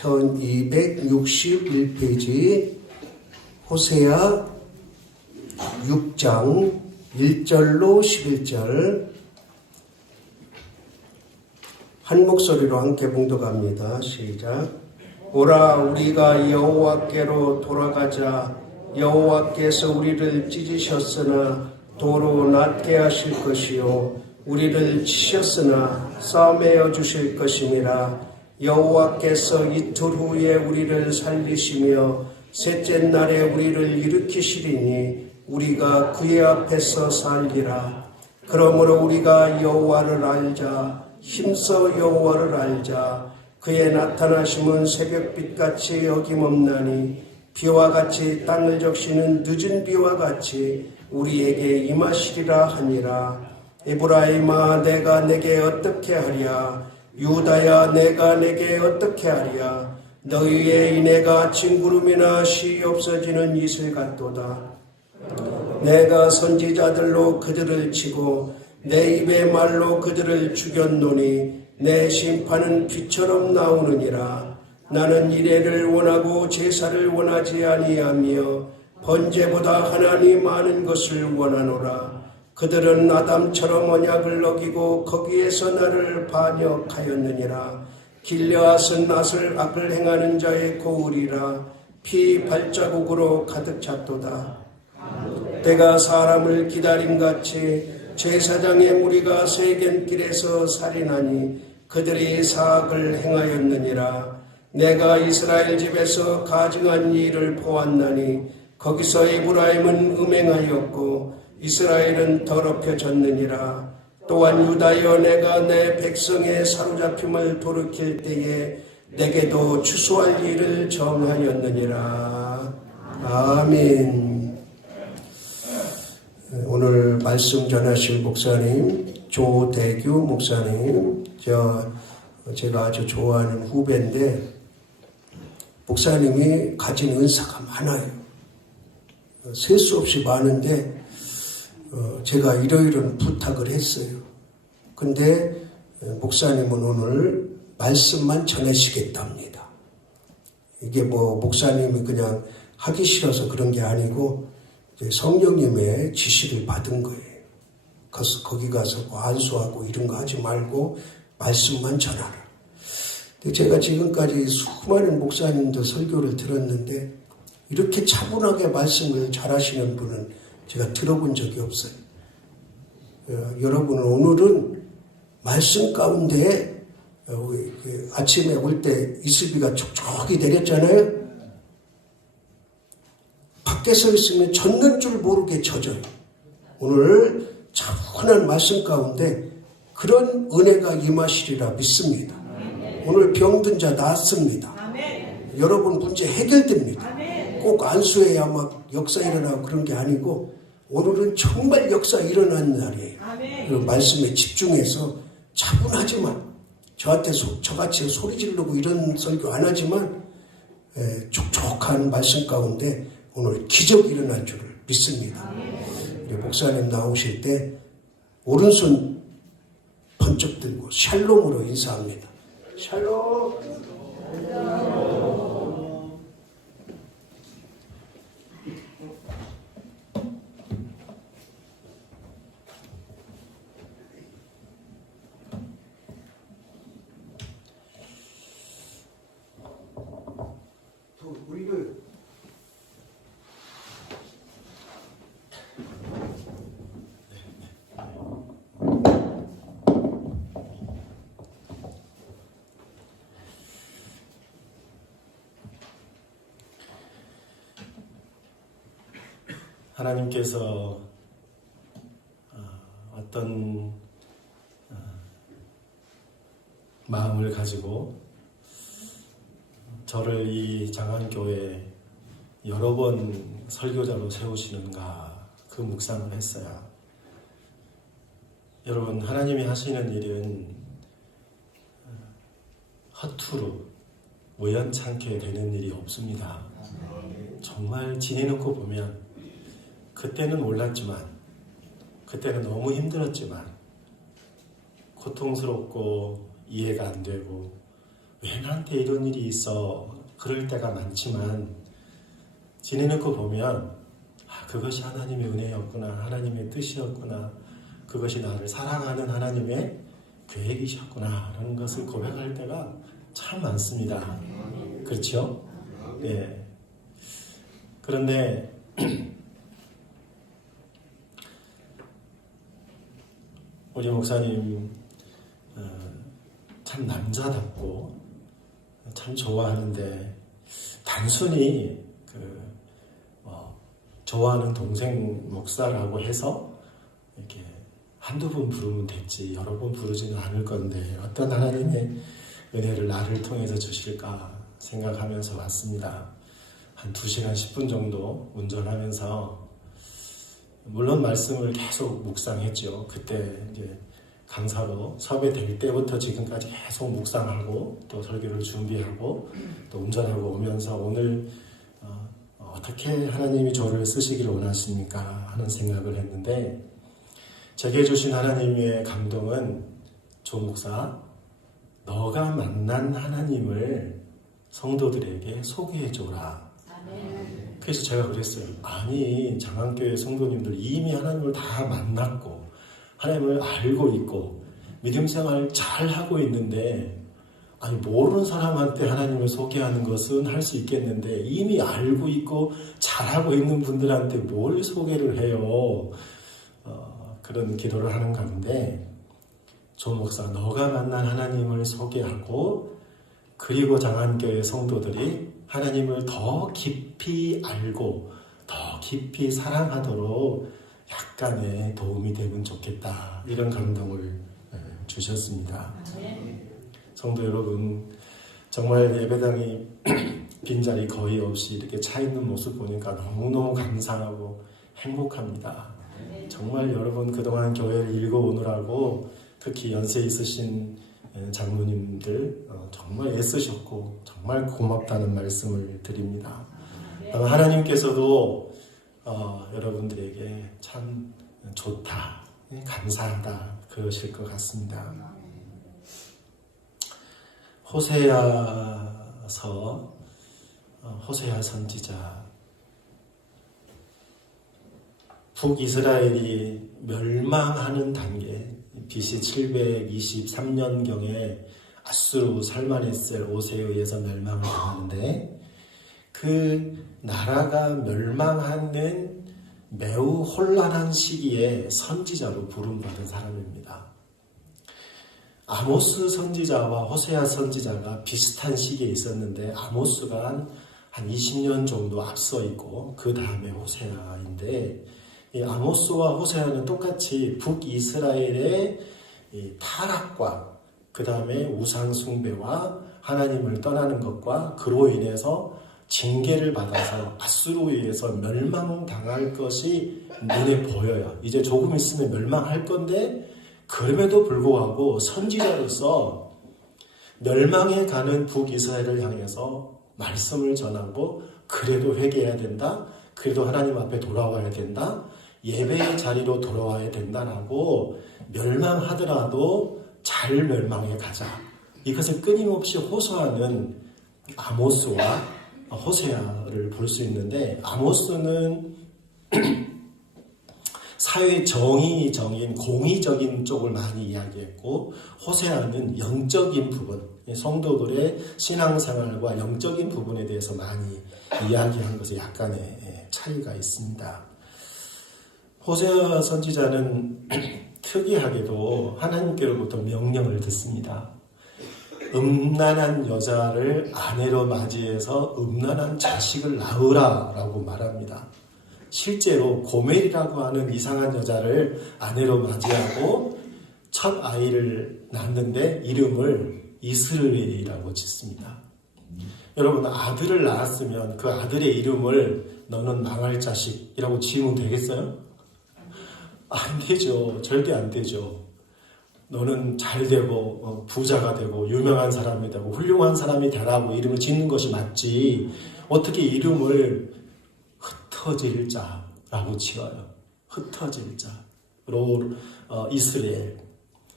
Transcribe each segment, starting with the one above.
1261페이지 호세아 6장 1절로 11절 한 목소리로 함께 봉독합니다. 시작. 오라 우리가 여호와께로 돌아가자. 여호와께서 우리를 찢으셨으나 도로 낫게 하실 것이요 우리를 치셨으나 싸매어 주실 것임이라. 여호와께서 이틀 후에 우리를 살리시며 셋째 날에 우리를 일으키시리니 우리가 그의 앞에서 살리라. 그러므로 우리가 여호와를 알자. 힘써 여호와를 알자. 그의 나타나심은 새벽빛같이 어김없나니 비와 같이 땅을 적시는 늦은 비와 같이 우리에게 임하시리라 하니라. 에브라임아 내가 내게 어떻게 하랴. 유다야 내가 내게 어떻게 하랴. 너희의 인애가 아침 구름이나 쉬 없어지는 이슬 같도다. 내가 선지자들로 그들을 치고 내 입의 말로 그들을 죽였노니 내 심판은 비처럼 나오느니라. 나는 이레를 원하고 제사를 원하지 아니하며 번제보다 하나니 많은 것을 원하노라. 그들은 아담처럼 언약을 어기고 거기에서 나를 반역하였느니라. 길르앗은 악을 행하는 자의 고울이라. 피 발자국으로 가득 찼도다. 때가 사람을 기다림같이 제사장의 무리가 세겜길에서 살인하니 그들이 사악을 행하였느니라. 내가 이스라엘 집에서 가증한 일을 보았나니 거기서 에브라임은 음행하였고 이스라엘은 더럽혀졌느니라. 또한 유다여 내가 내 백성의 사로잡힘을 돌이킬 때에 내게도 추수할 일을 정하였느니라. 아멘. 오늘 말씀 전하실 목사님 조대규 목사님, 제가 아주 좋아하는 후배인데 목사님이 가진 은사가 많아요. 셀 수 없이 많은데 제가 이러이러한 부탁을 했어요. 근데 목사님은 오늘 말씀만 전하시겠답니다. 이게 목사님이 그냥 하기 싫어서 그런 게 아니고 성령님의 지시를 받은 거예요. 거기 가서 안수하고 이런 거 하지 말고 말씀만 전하라. 근데 제가 지금까지 수많은 목사님들 설교를 들었는데 이렇게 차분하게 말씀을 잘하시는 분은 제가 들어본 적이 없어요. 여러분 오늘은 말씀 가운데 아침에 올 때 이슬비가 촉촉히 내렸잖아요. 밖에서 있으면 젖는 줄 모르게 젖어요. 오늘 차분한 말씀 가운데 그런 은혜가 임하시리라 믿습니다. 오늘 병든 자 낫습니다. 여러분 문제 해결됩니다. 꼭 안수해야 막 역사 일어나고 그런 게 아니고 오늘은 정말 역사 일어나는 날이에요. 그 말씀에 집중해서 차분하지만 저같이 소리 지르고 이런 설교 안 하지만 촉촉한 말씀 가운데 오늘 기적이 일어날 줄을 믿습니다. 우리 목사님 나오실 때 오른손 번쩍 들고 샬롬으로 인사합니다. 샬롬. 우리를 하나님께서 어떤 마음을 가지고 저를 이 장안교회에 여러 번 설교자로 세우시는가 그 묵상을 했어요. 여러분 하나님이 하시는 일은 허투루 우연찮게 되는 일이 없습니다. 정말 지내놓고 보면 그때는 몰랐지만 그때는 너무 힘들었지만 고통스럽고 이해가 안 되고 왜 나한테 이런 일이 있어? 그럴 때가 많지만 지내놓고 보면 그것이 하나님의 은혜였구나, 하나님의 뜻이었구나, 그것이 나를 사랑하는 하나님의 계획이셨구나 라는 것을 고백할 때가 참 많습니다. 그렇죠? 네. 그런데 우리 목사님 참 남자답고 참 좋아하는데 단순히 좋아하는 동생 목사라고 해서 이렇게 한두 번 부르면 됐지 여러 번 부르지는 않을 건데 어떤 하나님의 은혜를 나를 통해서 주실까 생각하면서 왔습니다. 한 2시간 10분 정도 운전하면서 물론 말씀을 계속 묵상했죠. 그때 이제 강사로 섭외될 때부터 지금까지 계속 묵상하고 또 설교를 준비하고 또 운전하고 오면서 오늘 어떻게 하나님이 저를 쓰시기를 원하십니까 하는 생각을 했는데 제게 주신 하나님의 감동은 조 목사 너가 만난 하나님을 성도들에게 소개해줘라. 그래서 제가 그랬어요. 아니 장안교회 성도님들 이미 하나님을 다 만났고 하나님을 알고 있고 믿음 생활 잘 하고 있는데 아니 모르는 사람한테 하나님을 소개하는 것은 할 수 있겠는데 이미 알고 있고 잘하고 있는 분들한테 뭘 소개를 해요. 그런 기도를 하는 가운데 조 목사 너가 만난 하나님을 소개하고 그리고 장안교회 성도들이 하나님을 더 깊이 알고 더 깊이 사랑하도록 약간의 도움이 되면 좋겠다 이런 감동을 주셨습니다. 성도 여러분 정말 예배당이 빈자리 거의 없이 이렇게 차 있는 모습 보니까 너무너무 감사하고 행복합니다. 정말 여러분 그동안 교회를 읽어오느라고 특히 연세 있으신 장로님들 정말 애쓰셨고 정말 고맙다는 말씀을 드립니다. 하나님께서도 여러분들에게 참 좋다, 감사하다 그러실 것 같습니다. 호세아 선지자 북이스라엘이 멸망하는 단계 BC 723년경에 아수르 살마네셀 5세에 의해서 멸망을 당하는데 그 나라가 멸망하는 매우 혼란한 시기에 선지자로 부름받은 사람입니다. 아모스 선지자와 호세아 선지자가 비슷한 시기에 있었는데 아모스가 한 20년 정도 앞서 있고 그 다음에 호세아인데 이 아모스와 호세아는 똑같이 북이스라엘의 타락과 그 다음에 우상 숭배와 하나님을 떠나는 것과 그로 인해서 징계를 받아서 아수르에 의해서 멸망당할 것이 눈에 보여요. 이제 조금 있으면 멸망할 건데 그럼에도 불구하고 선지자로서 멸망에 가는 북이스라엘을 향해서 말씀을 전하고 그래도 회개해야 된다. 그래도 하나님 앞에 돌아와야 된다. 예배의 자리로 돌아와야 된다라고 멸망하더라도 잘 멸망해 가자. 이것을 끊임없이 호소하는 아모스와 호세아를 볼 수 있는데 아모스는 사회 정의적인 공의적인 쪽을 많이 이야기했고 호세아는 영적인 부분, 성도들의 신앙생활과 영적인 부분에 대해서 많이 이야기한 것에 약간의 차이가 있습니다. 호세아 선지자는 특이하게도 하나님께로부터 명령을 듣습니다. 음란한 여자를 아내로 맞이해서 음란한 자식을 낳으라 라고 말합니다. 실제로 고멜이라고 하는 이상한 여자를 아내로 맞이하고 첫 아이를 낳는데 이름을 이스라엘이라고 짓습니다. 여러분 아들을 낳았으면 그 아들의 이름을 너는 망할 자식이라고 지으면 되겠어요? 안 되죠. 절대 안 되죠. 너는 잘 되고 부자가 되고 유명한 사람이 되고 훌륭한 사람이 되라고 이름을 짓는 것이 맞지 어떻게 이름을 흩어질 자라고 지어요. 흩어질 자. 이스라엘.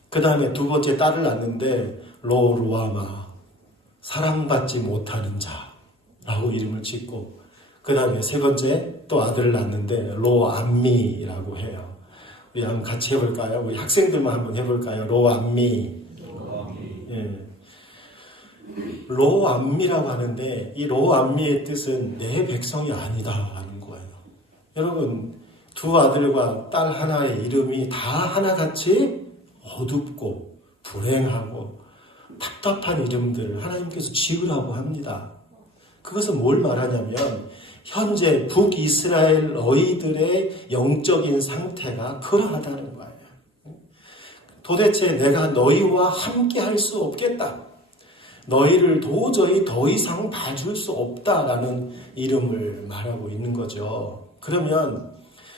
그 다음에 두 번째 딸을 낳는데 로루아마. 사랑받지 못하는 자라고 이름을 짓고, 그 다음에 세 번째 또 아들을 낳는데 로암미라고 해요. 우리 한번 같이 해볼까요? 우리 학생들만 한번 해볼까요? 로암미. 예. 로암미라고 하는데 이 로암미의 뜻은 내 백성이 아니다 하는 거예요. 여러분, 두 아들과 딸 하나의 이름이 다 하나같이 어둡고 불행하고 답답한 이름들을 하나님께서 지으라고 합니다. 그것은 뭘 말하냐면 현재 북이스라엘 너희들의 영적인 상태가 그러하다는 거예요. 도대체 내가 너희와 함께 할 수 없겠다. 너희를 도저히 더 이상 봐줄 수 없다라는 이름을 말하고 있는 거죠. 그러면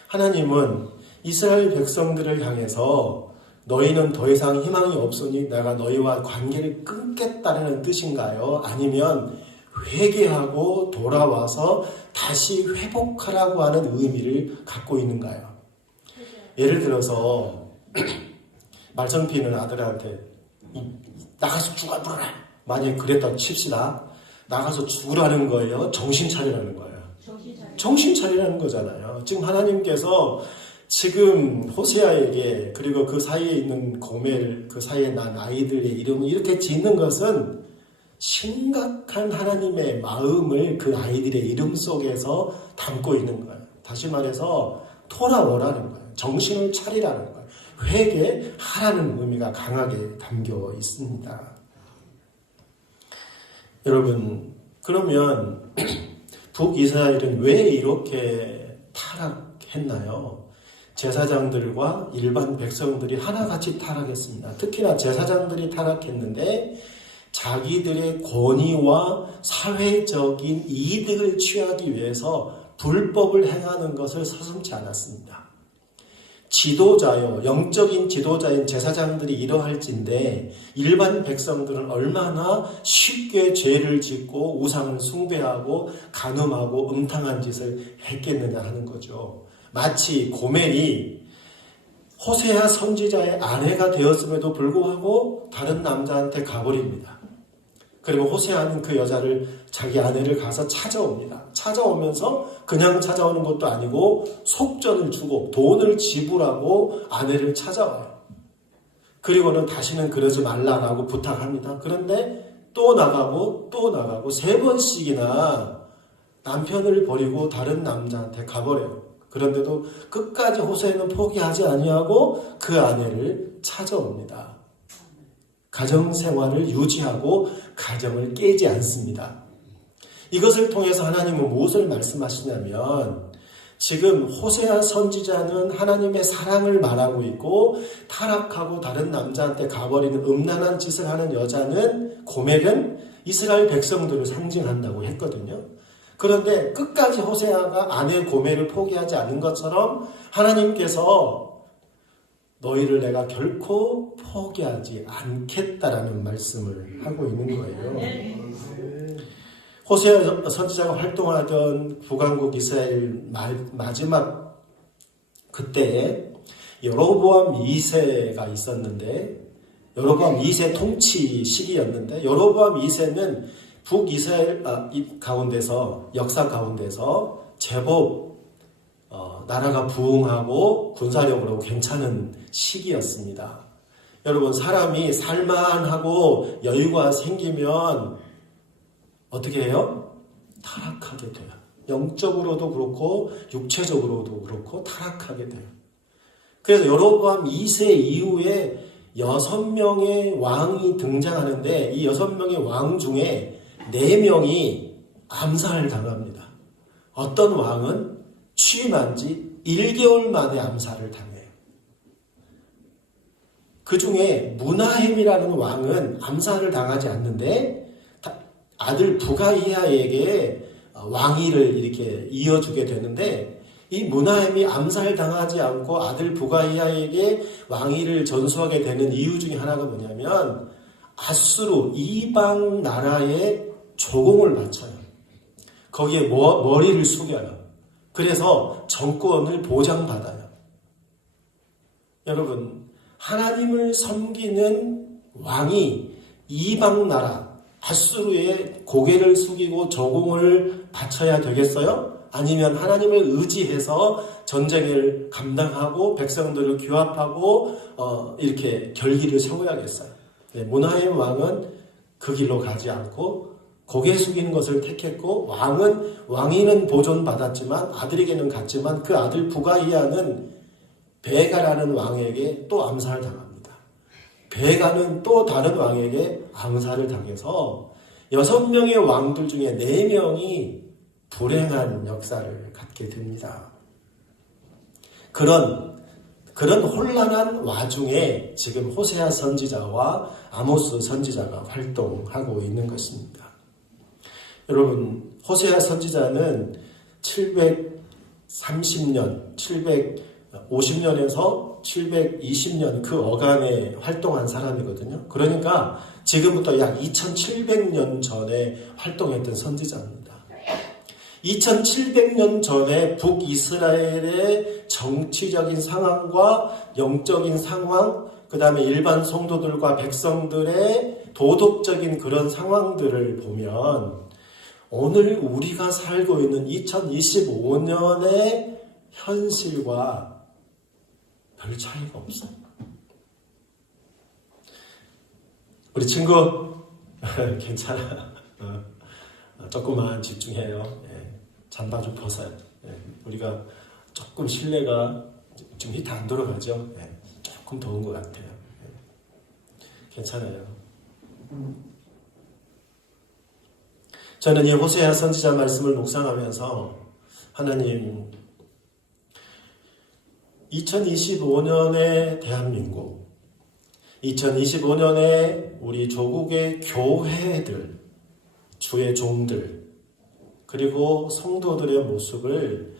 하나님은 이스라엘 백성들을 향해서 너희는 더 이상 희망이 없으니 내가 너희와 관계를 끊겠다는 뜻인가요? 아니면 회개하고 돌아와서 다시 회복하라고 하는 의미를 갖고 있는가요? 예를 들어서 말썽피는 아들한테 나가서 죽어버려라. 만약에 그랬다고 칩시다. 나가서 죽으라는 거예요? 정신 차리라는 거예요? 정신 차리라는 거잖아요. 지금 하나님께서 지금 호세아에게 그리고 그 사이에 있는 고멜, 그 사이에 난 아이들의 이름을 이렇게 짓는 것은 심각한 하나님의 마음을 그 아이들의 이름 속에서 담고 있는 거예요. 다시 말해서 돌아오라는 거예요. 정신을 차리라는 거예요. 회개하라는 의미가 강하게 담겨 있습니다. 여러분, 그러면 북이스라엘은 왜 이렇게 타락했나요? 제사장들과 일반 백성들이 하나같이 타락했습니다. 특히나 제사장들이 타락했는데 자기들의 권위와 사회적인 이득을 취하기 위해서 불법을 행하는 것을 서슴지 않았습니다. 지도자요, 영적인 지도자인 제사장들이 이러할진데 일반 백성들은 얼마나 쉽게 죄를 짓고 우상을 숭배하고 간음하고 음탕한 짓을 했겠느냐 하는 거죠. 마치 고멜이 호세아 선지자의 아내가 되었음에도 불구하고 다른 남자한테 가버립니다. 그리고 호세아는 그 여자를 자기 아내를 가서 찾아옵니다. 찾아오면서 그냥 찾아오는 것도 아니고 속전을 주고 돈을 지불하고 아내를 찾아와요. 그리고는 다시는 그러지 말라라고 부탁합니다. 그런데 또 나가고 또 나가고 3번씩이나 남편을 버리고 다른 남자한테 가버려요. 그런데도 끝까지 호세아는 포기하지 아니하고 그 아내를 찾아옵니다. 가정생활을 유지하고 가정을 깨지 않습니다. 이것을 통해서 하나님은 무엇을 말씀하시냐면 지금 호세아 선지자는 하나님의 사랑을 말하고 있고 타락하고 다른 남자한테 가버리는 음란한 짓을 하는 여자는 고멜은 이스라엘 백성들을 상징한다고 했거든요. 그런데 끝까지 호세아가 아내 고멜을 포기하지 않은 것처럼 하나님께서 너희를 내가 결코 포기하지 않겠다라는 말씀을 하고 있는 거예요. 호세아 선지자가 활동하던 북왕국 이스라엘 마지막 그때에 여로보암 2세가 있었는데 여로보암 2세 통치 시기였는데 여로보암 2세는 북이스라엘 가운데서 역사 가운데서 제법 나라가 부흥하고 군사력으로 괜찮은 시기였습니다. 여러분, 사람이 살만하고 여유가 생기면 어떻게 해요? 타락하게 돼요. 영적으로도 그렇고 육체적으로도 그렇고 타락하게 돼요. 그래서 여로보암 2세 이후에 6명의 왕이 등장하는데 이 6명의 왕 중에 4명이 암살을 당합니다. 어떤 왕은 취임한 지 1개월 만에 암살을 당해요. 그 중에 무나헴이라는 왕은 암살을 당하지 않는데 아들 부가이아에게 왕위를 이렇게 이어주게 되는데 이 무나헴이 암살당하지 않고 아들 부가이아에게 왕위를 전수하게 되는 이유 중에 하나가 뭐냐면 아수르 이방 나라에 조공을 바쳐요. 거기에 머리를 숙여요. 그래서 정권을 보장받아요. 여러분, 하나님을 섬기는 왕이 이방 나라, 핫수루에 고개를 숙이고 조공을 바쳐야 되겠어요? 아니면 하나님을 의지해서 전쟁을 감당하고 백성들을 규합하고 이렇게 결기를 세워야겠어요. 네, 문하의 왕은 그 길로 가지 않고 고개 숙이는 것을 택했고 왕위는 보존받았지만 아들에게는 갔지만 그 아들 부가이아는 베가라는 왕에게 또 암살을 당합니다. 베가는 또 다른 왕에게 암살을 당해서 6명의 왕들 중에 4명이 불행한 역사를 갖게 됩니다. 그런 혼란한 와중에 지금 호세아 선지자와 아모스 선지자가 활동하고 있는 것입니다. 여러분, 호세아 선지자는 730년, 750년에서 720년 그 어간에 활동한 사람이거든요. 그러니까 지금부터 약 2700년 전에 활동했던 선지자입니다. 2700년 전에 북이스라엘의 정치적인 상황과 영적인 상황, 그 다음에 일반 성도들과 백성들의 도덕적인 그런 상황들을 보면 오늘 우리가 살고 있는 2025년의 현실과 별 차이가 없어요. 우리 친구 괜찮아. 조금만 집중해요. 잠바 좀 벗어요. 우리가 조금 실내가 좀 히트 안 들어가죠. 조금 더운 것 같아요. 괜찮아요. 저는 이 호세아 선지자 말씀을 묵상하면서 하나님 2025년의 대한민국, 2025년에 우리 조국의 교회들, 주의 종들, 그리고 성도들의 모습을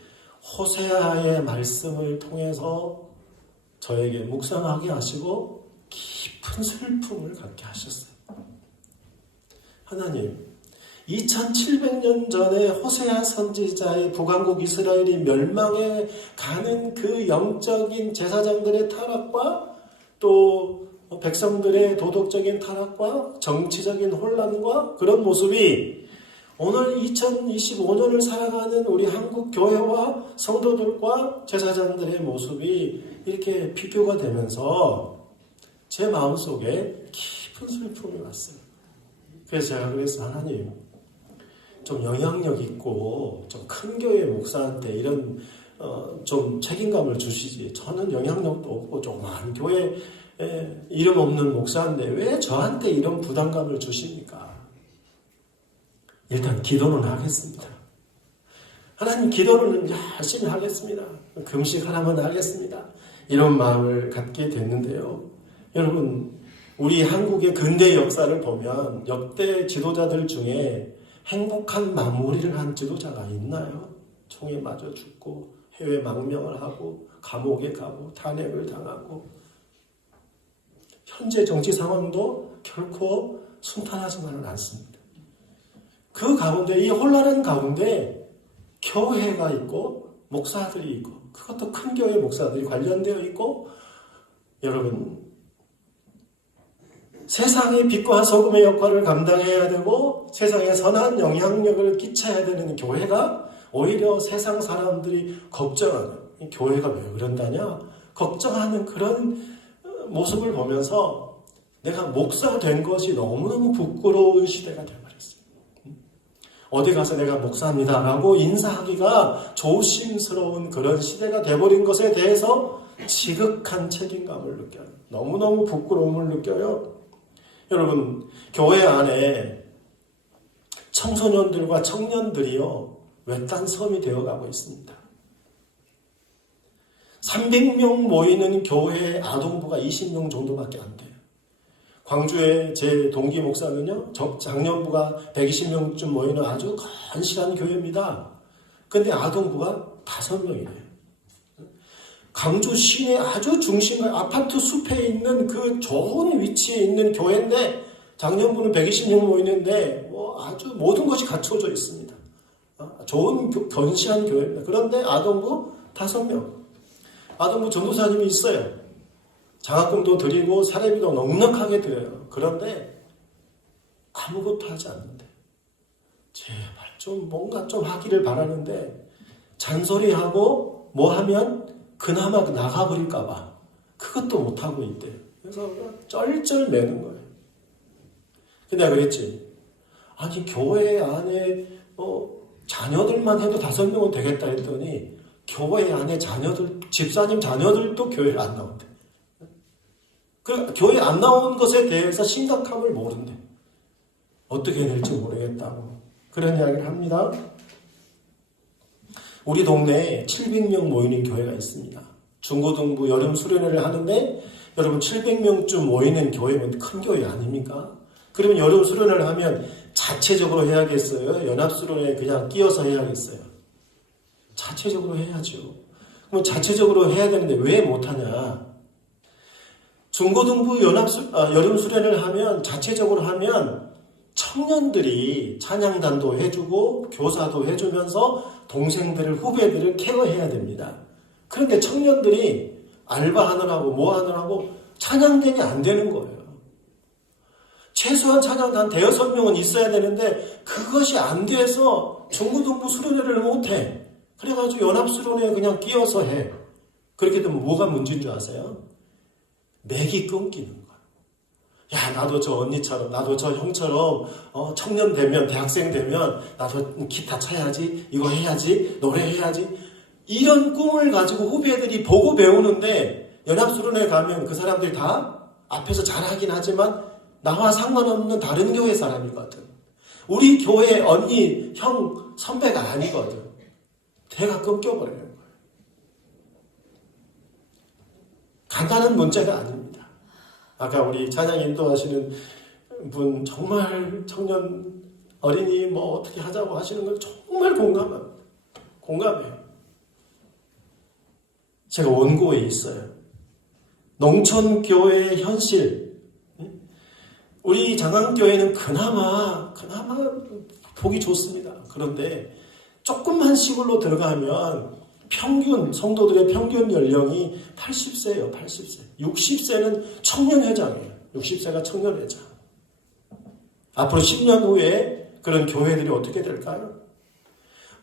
호세아의 말씀을 통해서 저에게 묵상하게 하시고 깊은 슬픔을 갖게 하셨어요. 하나님, 2700년 전에 호세아 선지자의 북왕국 이스라엘이 멸망해 가는 그 영적인 제사장들의 타락과 또 백성들의 도덕적인 타락과 정치적인 혼란과 그런 모습이 오늘 2025년을 살아가는 우리 한국 교회와 성도들과 제사장들의 모습이 이렇게 비교가 되면서 제 마음속에 깊은 슬픔이 왔어요. 그래서 제가 그래서 하나님 좀 영향력 있고 좀 큰 교회 목사한테 이런 좀 책임감을 주시지. 저는 영향력도 없고 조그만 교회 이름 없는 목사인데 왜 저한테 이런 부담감을 주십니까? 일단 기도는 하겠습니다. 하나님, 기도는 열심히 하겠습니다. 금식 하나만 하겠습니다. 이런 마음을 갖게 됐는데요. 여러분, 우리 한국의 근대 역사를 보면 역대 지도자들 중에 행복한 마무리를 한 지도자가 있나요? 총에 맞아 죽고 해외 망명을 하고 감옥에 가고 탄핵을 당하고 현재 정치 상황도 결코 순탄하지만은 않습니다. 그 가운데, 이 혼란한 가운데 교회가 있고 목사들이 있고, 그것도 큰 교회 목사들이 관련되어 있고, 여러분, 세상의 빛과 소금의 역할을 감당해야 되고 세상에 선한 영향력을 끼쳐야 되는 교회가 오히려 세상 사람들이 걱정하는, 교회가 왜 그런다냐 걱정하는 그런 모습을 보면서 내가 목사 된 것이 너무너무 부끄러운 시대가 되어버렸어요. 어디 가서 내가 목사입니다 라고 인사하기가 조심스러운 그런 시대가 되어버린 것에 대해서 지극한 책임감을 느껴요. 너무너무 부끄러움을 느껴요. 여러분, 교회 안에 청소년들과 청년들이요 외딴 섬이 되어가고 있습니다. 300명 모이는 교회 아동부가 20명 정도밖에 안 돼요. 광주에 제 동기 목사는요, 장년부가 120명쯤 모이는 아주 건실한 교회입니다. 근데 아동부가 5명이래요. 광주 시내 아주 중심, 아파트 숲에 있는 그 좋은 위치에 있는 교회인데, 장년부는 120명 모이는데, 아주 모든 것이 갖춰져 있습니다. 좋은 건실한 교회입니다. 그런데 아동부 5명. 아동부 전도사님이 있어요. 장학금도 드리고 사례비도 넉넉하게 드려요. 그런데 아무것도 하지 않는데 제발 좀 뭔가 좀 하기를 바라는데 잔소리하고 뭐 하면 그나마 나가버릴까봐 그것도 못하고 있대요. 그래서 쩔쩔 매는 거예요. 근데 내가 그랬지. 아니 교회 안에 자녀들만 해도 5명은 되겠다 했더니 교회 안에 자녀들, 집사님 자녀들도 교회를 안 나온대. 그 교회 안 나온 것에 대해서 심각함을 모른대. 어떻게 해야 될지 모르겠다고 그런 이야기를 합니다. 우리 동네에 700명 모이는 교회가 있습니다. 중고등부 여름 수련회를 하는데 여러분 700명쯤 모이는 교회면 큰 교회 아닙니까? 그러면 여름 수련회를 하면 자체적으로 해야겠어요? 연합 수련회에 그냥 끼어서 해야겠어요? 자체적으로 해야죠. 그럼 자체적으로 해야 되는데 왜 못하냐? 중고등부 여름 수련회를 하면 자체적으로 하면 청년들이 찬양단도 해주고 교사도 해주면서 동생들을 후배들을 케어해야 됩니다. 그런데 청년들이 알바하느라고 뭐 하느라고 찬양단이 안 되는 거예요. 최소한 찬양단 5-6명은 있어야 되는데 그것이 안 돼서 중고등부 수련회를 못해. 그래가지고 연합수련회에 그냥 끼어서 해. 그렇게 되면 뭐가 문제인 줄 아세요? 맥이 끊기는 거야. 야, 나도 저 언니처럼, 나도 저 형처럼 청년 되면, 대학생 되면 나도 기타 쳐야지, 이거 해야지, 노래해야지. 이런 꿈을 가지고 후배들이 보고 배우는데 연합수련회 가면 그 사람들이 다 앞에서 잘하긴 하지만 나와 상관없는 다른 교회 사람이거든. 우리 교회 언니, 형, 선배가 아니거든. 대가 끊겨버려요. 간단한 문제가 아닙니다. 아까 우리 찬양 인도하시는 분 정말 청년 어린이 뭐 어떻게 하자고 하시는 건 정말 공감해요. 제가 원고에 있어요. 농촌교회의 현실. 우리 장안교회는 그나마 보기 좋습니다. 그런데 조금만 시골로 들어가면 성도들의 평균 연령이 80세예요. 80세. 60세는 청년회장이에요. 60세가 청년회장. 앞으로 10년 후에 그런 교회들이 어떻게 될까요?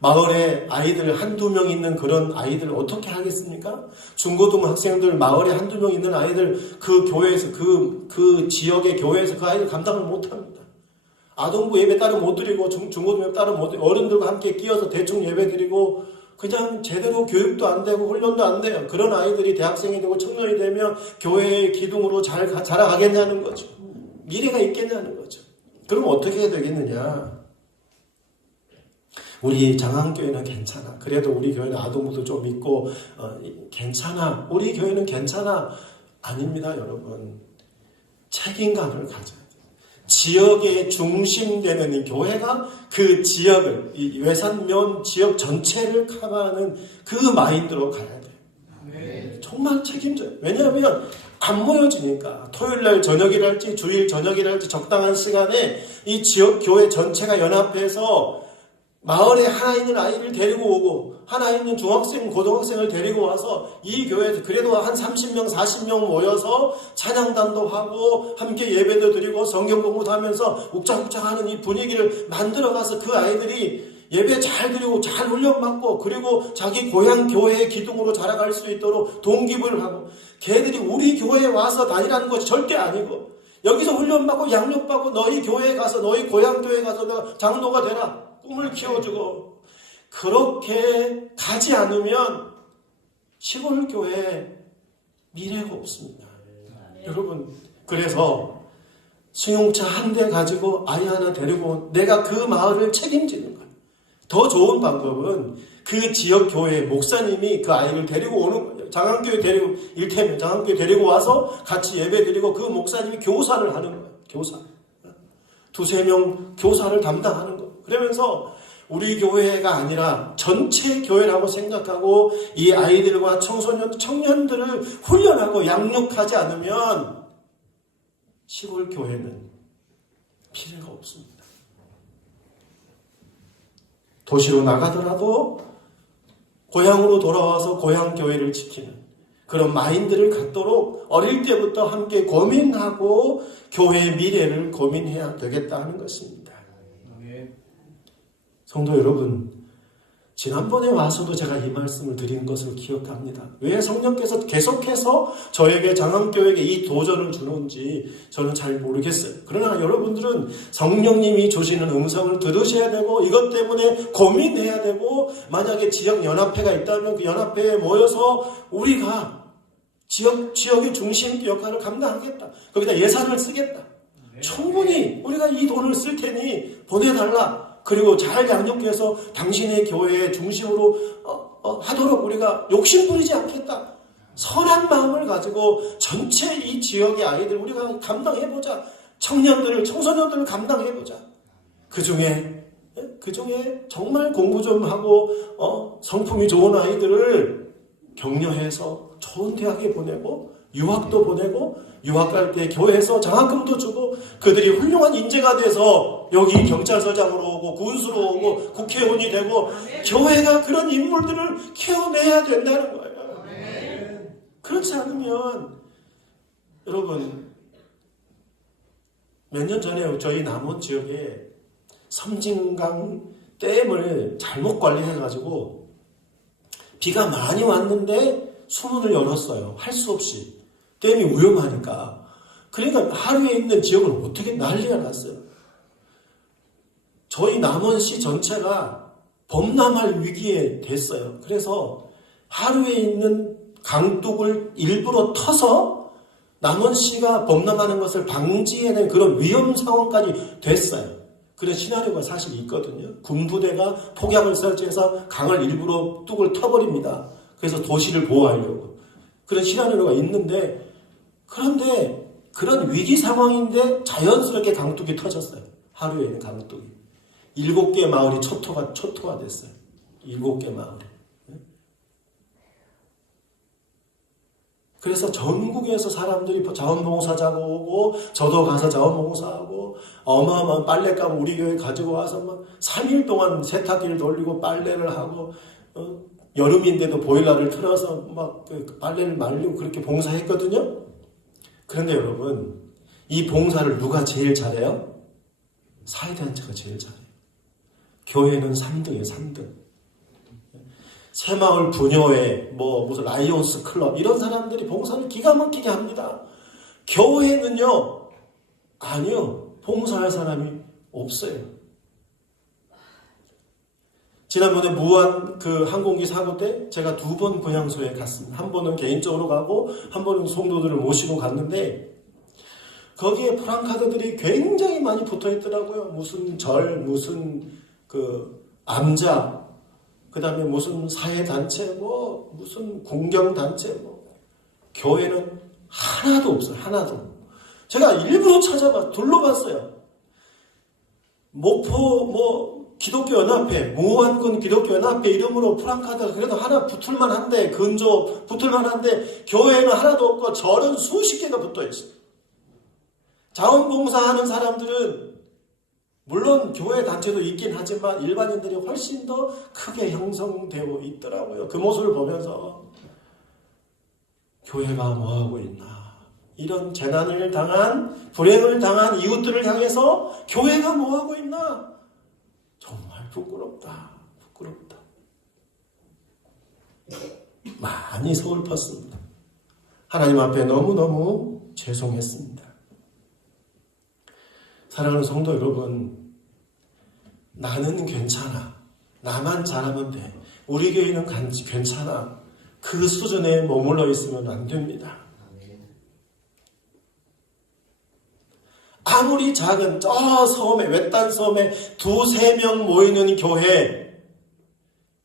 마을에 아이들 1-2명 있는 그런 아이들 어떻게 하겠습니까? 중고등 학생들 마을에 1-2명 있는 아이들 그 교회에서 그 지역의 교회에서 그 아이들 감당을 못합니다. 아동부 예배 따로 못 드리고 중고등 예배 따로 못 드리고 어른들과 함께 끼어서 대충 예배 드리고 그냥 제대로 교육도 안 되고 훈련도 안 돼요. 그런 아이들이 대학생이 되고 청년이 되면 교회의 기둥으로 잘 자라가겠냐는 거죠. 미래가 있겠냐는 거죠. 그럼 어떻게 해야 되겠느냐? 우리 장안교회는 괜찮아. 그래도 우리 교회는 아동부도 좀 있고 괜찮아. 우리 교회는 괜찮아. 아닙니다, 여러분. 책임감을 가져야 돼요. 지역의 중심되는 이 교회가 그 지역을, 이 외산면 지역 전체를 커버하는 그 마인드로 가야 돼요. 정말 책임져요. 왜냐하면 안 모여지니까 토요일날 저녁이랄지 주일 저녁이랄지 적당한 시간에 이 지역 교회 전체가 연합해서 마을에 하나 있는 아이를 데리고 오고 하나 있는 중학생, 고등학생을 데리고 와서 이 교회에서 그래도 한 30명, 40명 모여서 찬양단도 하고 함께 예배도 드리고 성경 공부도 하면서 욱작욱작하는 이 분위기를 만들어가서 그 아이들이 예배 잘 드리고 잘 훈련받고 그리고 자기 고향 교회의 기둥으로 자라갈 수 있도록 동기부여를 하고 걔들이 우리 교회에 와서 다니라는 것이 절대 아니고 여기서 훈련받고 양육받고 너희 교회에 가서 너희 고향 교회에 가서 너 장로가 되라. 꿈을 키워주고 그렇게 가지 않으면 시골 교회에 미래가 없습니다. 여러분 그래서 승용차 한 대 가지고 아이 하나 데리고 내가 그 마을을 책임지는 거예요. 더 좋은 방법은 그 지역 교회 목사님이 그 아이를 데리고 오는 거예요. 장안교회 데리고 일테면 장안교회 데리고 와서 같이 예배 드리고 그 목사님이 교사를 하는 거예요. 교사 2-3명 교사를 담당하는 거예요. 그러면서 우리 교회가 아니라 전체 교회라고 생각하고 이 아이들과 청년들을 훈련하고 양육하지 않으면 시골 교회는 필요가 없습니다. 도시로 나가더라도 고향으로 돌아와서 고향 교회를 지키는 그런 마인드를 갖도록 어릴 때부터 함께 고민하고 교회의 미래를 고민해야 되겠다 하는 것입니다. 성도 여러분, 지난번에 와서도 제가 이 말씀을 드린 것을 기억합니다. 왜 성령께서 계속해서 저에게 장암교회에게 이 도전을 주는지 저는 잘 모르겠어요. 그러나 여러분들은 성령님이 주시는 음성을 들으셔야 되고 이것 때문에 고민해야 되고 만약에 지역연합회가 있다면 그 연합회에 모여서 우리가 지역의 중심 역할을 감당하겠다. 거기다 예산을 쓰겠다. 충분히 우리가 이 돈을 쓸 테니 보내달라. 그리고 잘 양육해서 당신의 교회의 중심으로 하도록 우리가 욕심부리지 않겠다. 선한 마음을 가지고 전체 이 지역의 아이들 우리가 감당해보자. 청소년들을 감당해보자. 그 중에 정말 공부 좀 하고 성품이 좋은 아이들을 격려해서 좋은 대학에 보내고 유학도 보내고 유학 갈 때 교회에서 장학금도 주고 그들이 훌륭한 인재가 돼서 여기 경찰서장으로 오고 군수로 오고 국회의원이 되고 교회가 그런 인물들을 키워내야 된다는 거예요. 그렇지 않으면 여러분 몇 년 전에 저희 남원 지역에 섬진강 댐을 잘못 관리해가지고 비가 많이 왔는데 수문을 열었어요. 할 수 없이. 댐이 위험하니까. 그러니까 하루에 있는 지역을 어떻게 난리가 났어요. 저희 남원시 전체가 범람할 위기에 됐어요. 그래서 하루에 있는 강둑을 일부러 터서 남원시가 범람하는 것을 방지해낸 그런 위험 상황까지 됐어요. 그런 시나리오가 사실 있거든요. 군부대가 폭약을 설치해서 강을 일부러 뚝을 터버립니다. 그래서 도시를 보호하려고. 그런 시나리오가 있는데 그런데 그런 위기 상황인데 자연스럽게 강둑이 터졌어요. 하루에는 강둑이. 7개 마을이 초토화 됐어요. 7개 마을이. 그래서 전국에서 사람들이 자원봉사자가 오고 저도 가서 자원봉사하고 어마어마한 빨랫감 우리 교회 가지고 와서 막 3일 동안 세탁기를 돌리고 빨래를 하고 여름인데도 보일러를 틀어서 막 빨래를 말리고 그렇게 봉사했거든요. 그런데 여러분 이 봉사를 누가 제일 잘해요? 사회단체가 제일 잘해요. 교회는 3등이에요. 3등. 새마을 부녀회, 무슨 라이온스 클럽 이런 사람들이 봉사를 기가 막히게 합니다. 교회는요, 아니요, 봉사할 사람이 없어요. 지난번에 무한 항공기 사고 때 제가 2번 고향소에 갔습니다. 한 번은 개인적으로 가고 한 번은 성도들을 모시고 갔는데 거기에 프랑카드들이 굉장히 많이 붙어 있더라고요. 무슨 절, 무슨 암자, 그 다음에 무슨 사회단체, 무슨 공경단체, 교회는 하나도 없어요. 하나도. 제가 일부러 둘러봤어요. 목포, 기독교 연합회, 무한군 기독교 연합회 이름으로 프랑카드가 그래도 하나 붙을만 한데, 근조 붙을만 한데, 교회는 하나도 없고, 절은 수십 개가 붙어 있어요. 자원봉사하는 사람들은 물론 교회 단체도 있긴 하지만 일반인들이 훨씬 더 크게 형성되어 있더라고요. 그 모습을 보면서 교회가 뭐하고 있나. 이런 재난을 당한, 불행을 당한 이웃들을 향해서 교회가 뭐하고 있나. 정말 부끄럽다. 부끄럽다. 많이 서글펐습니다. 하나님 앞에 너무너무 죄송했습니다. 사랑하는 성도 여러분, 나는 괜찮아. 나만 잘하면 돼. 우리 교회는 괜찮아. 그 수준에 머물러 있으면 안 됩니다. 아무리 작은 저 섬에, 외딴 섬에 2-3명 모이는 교회,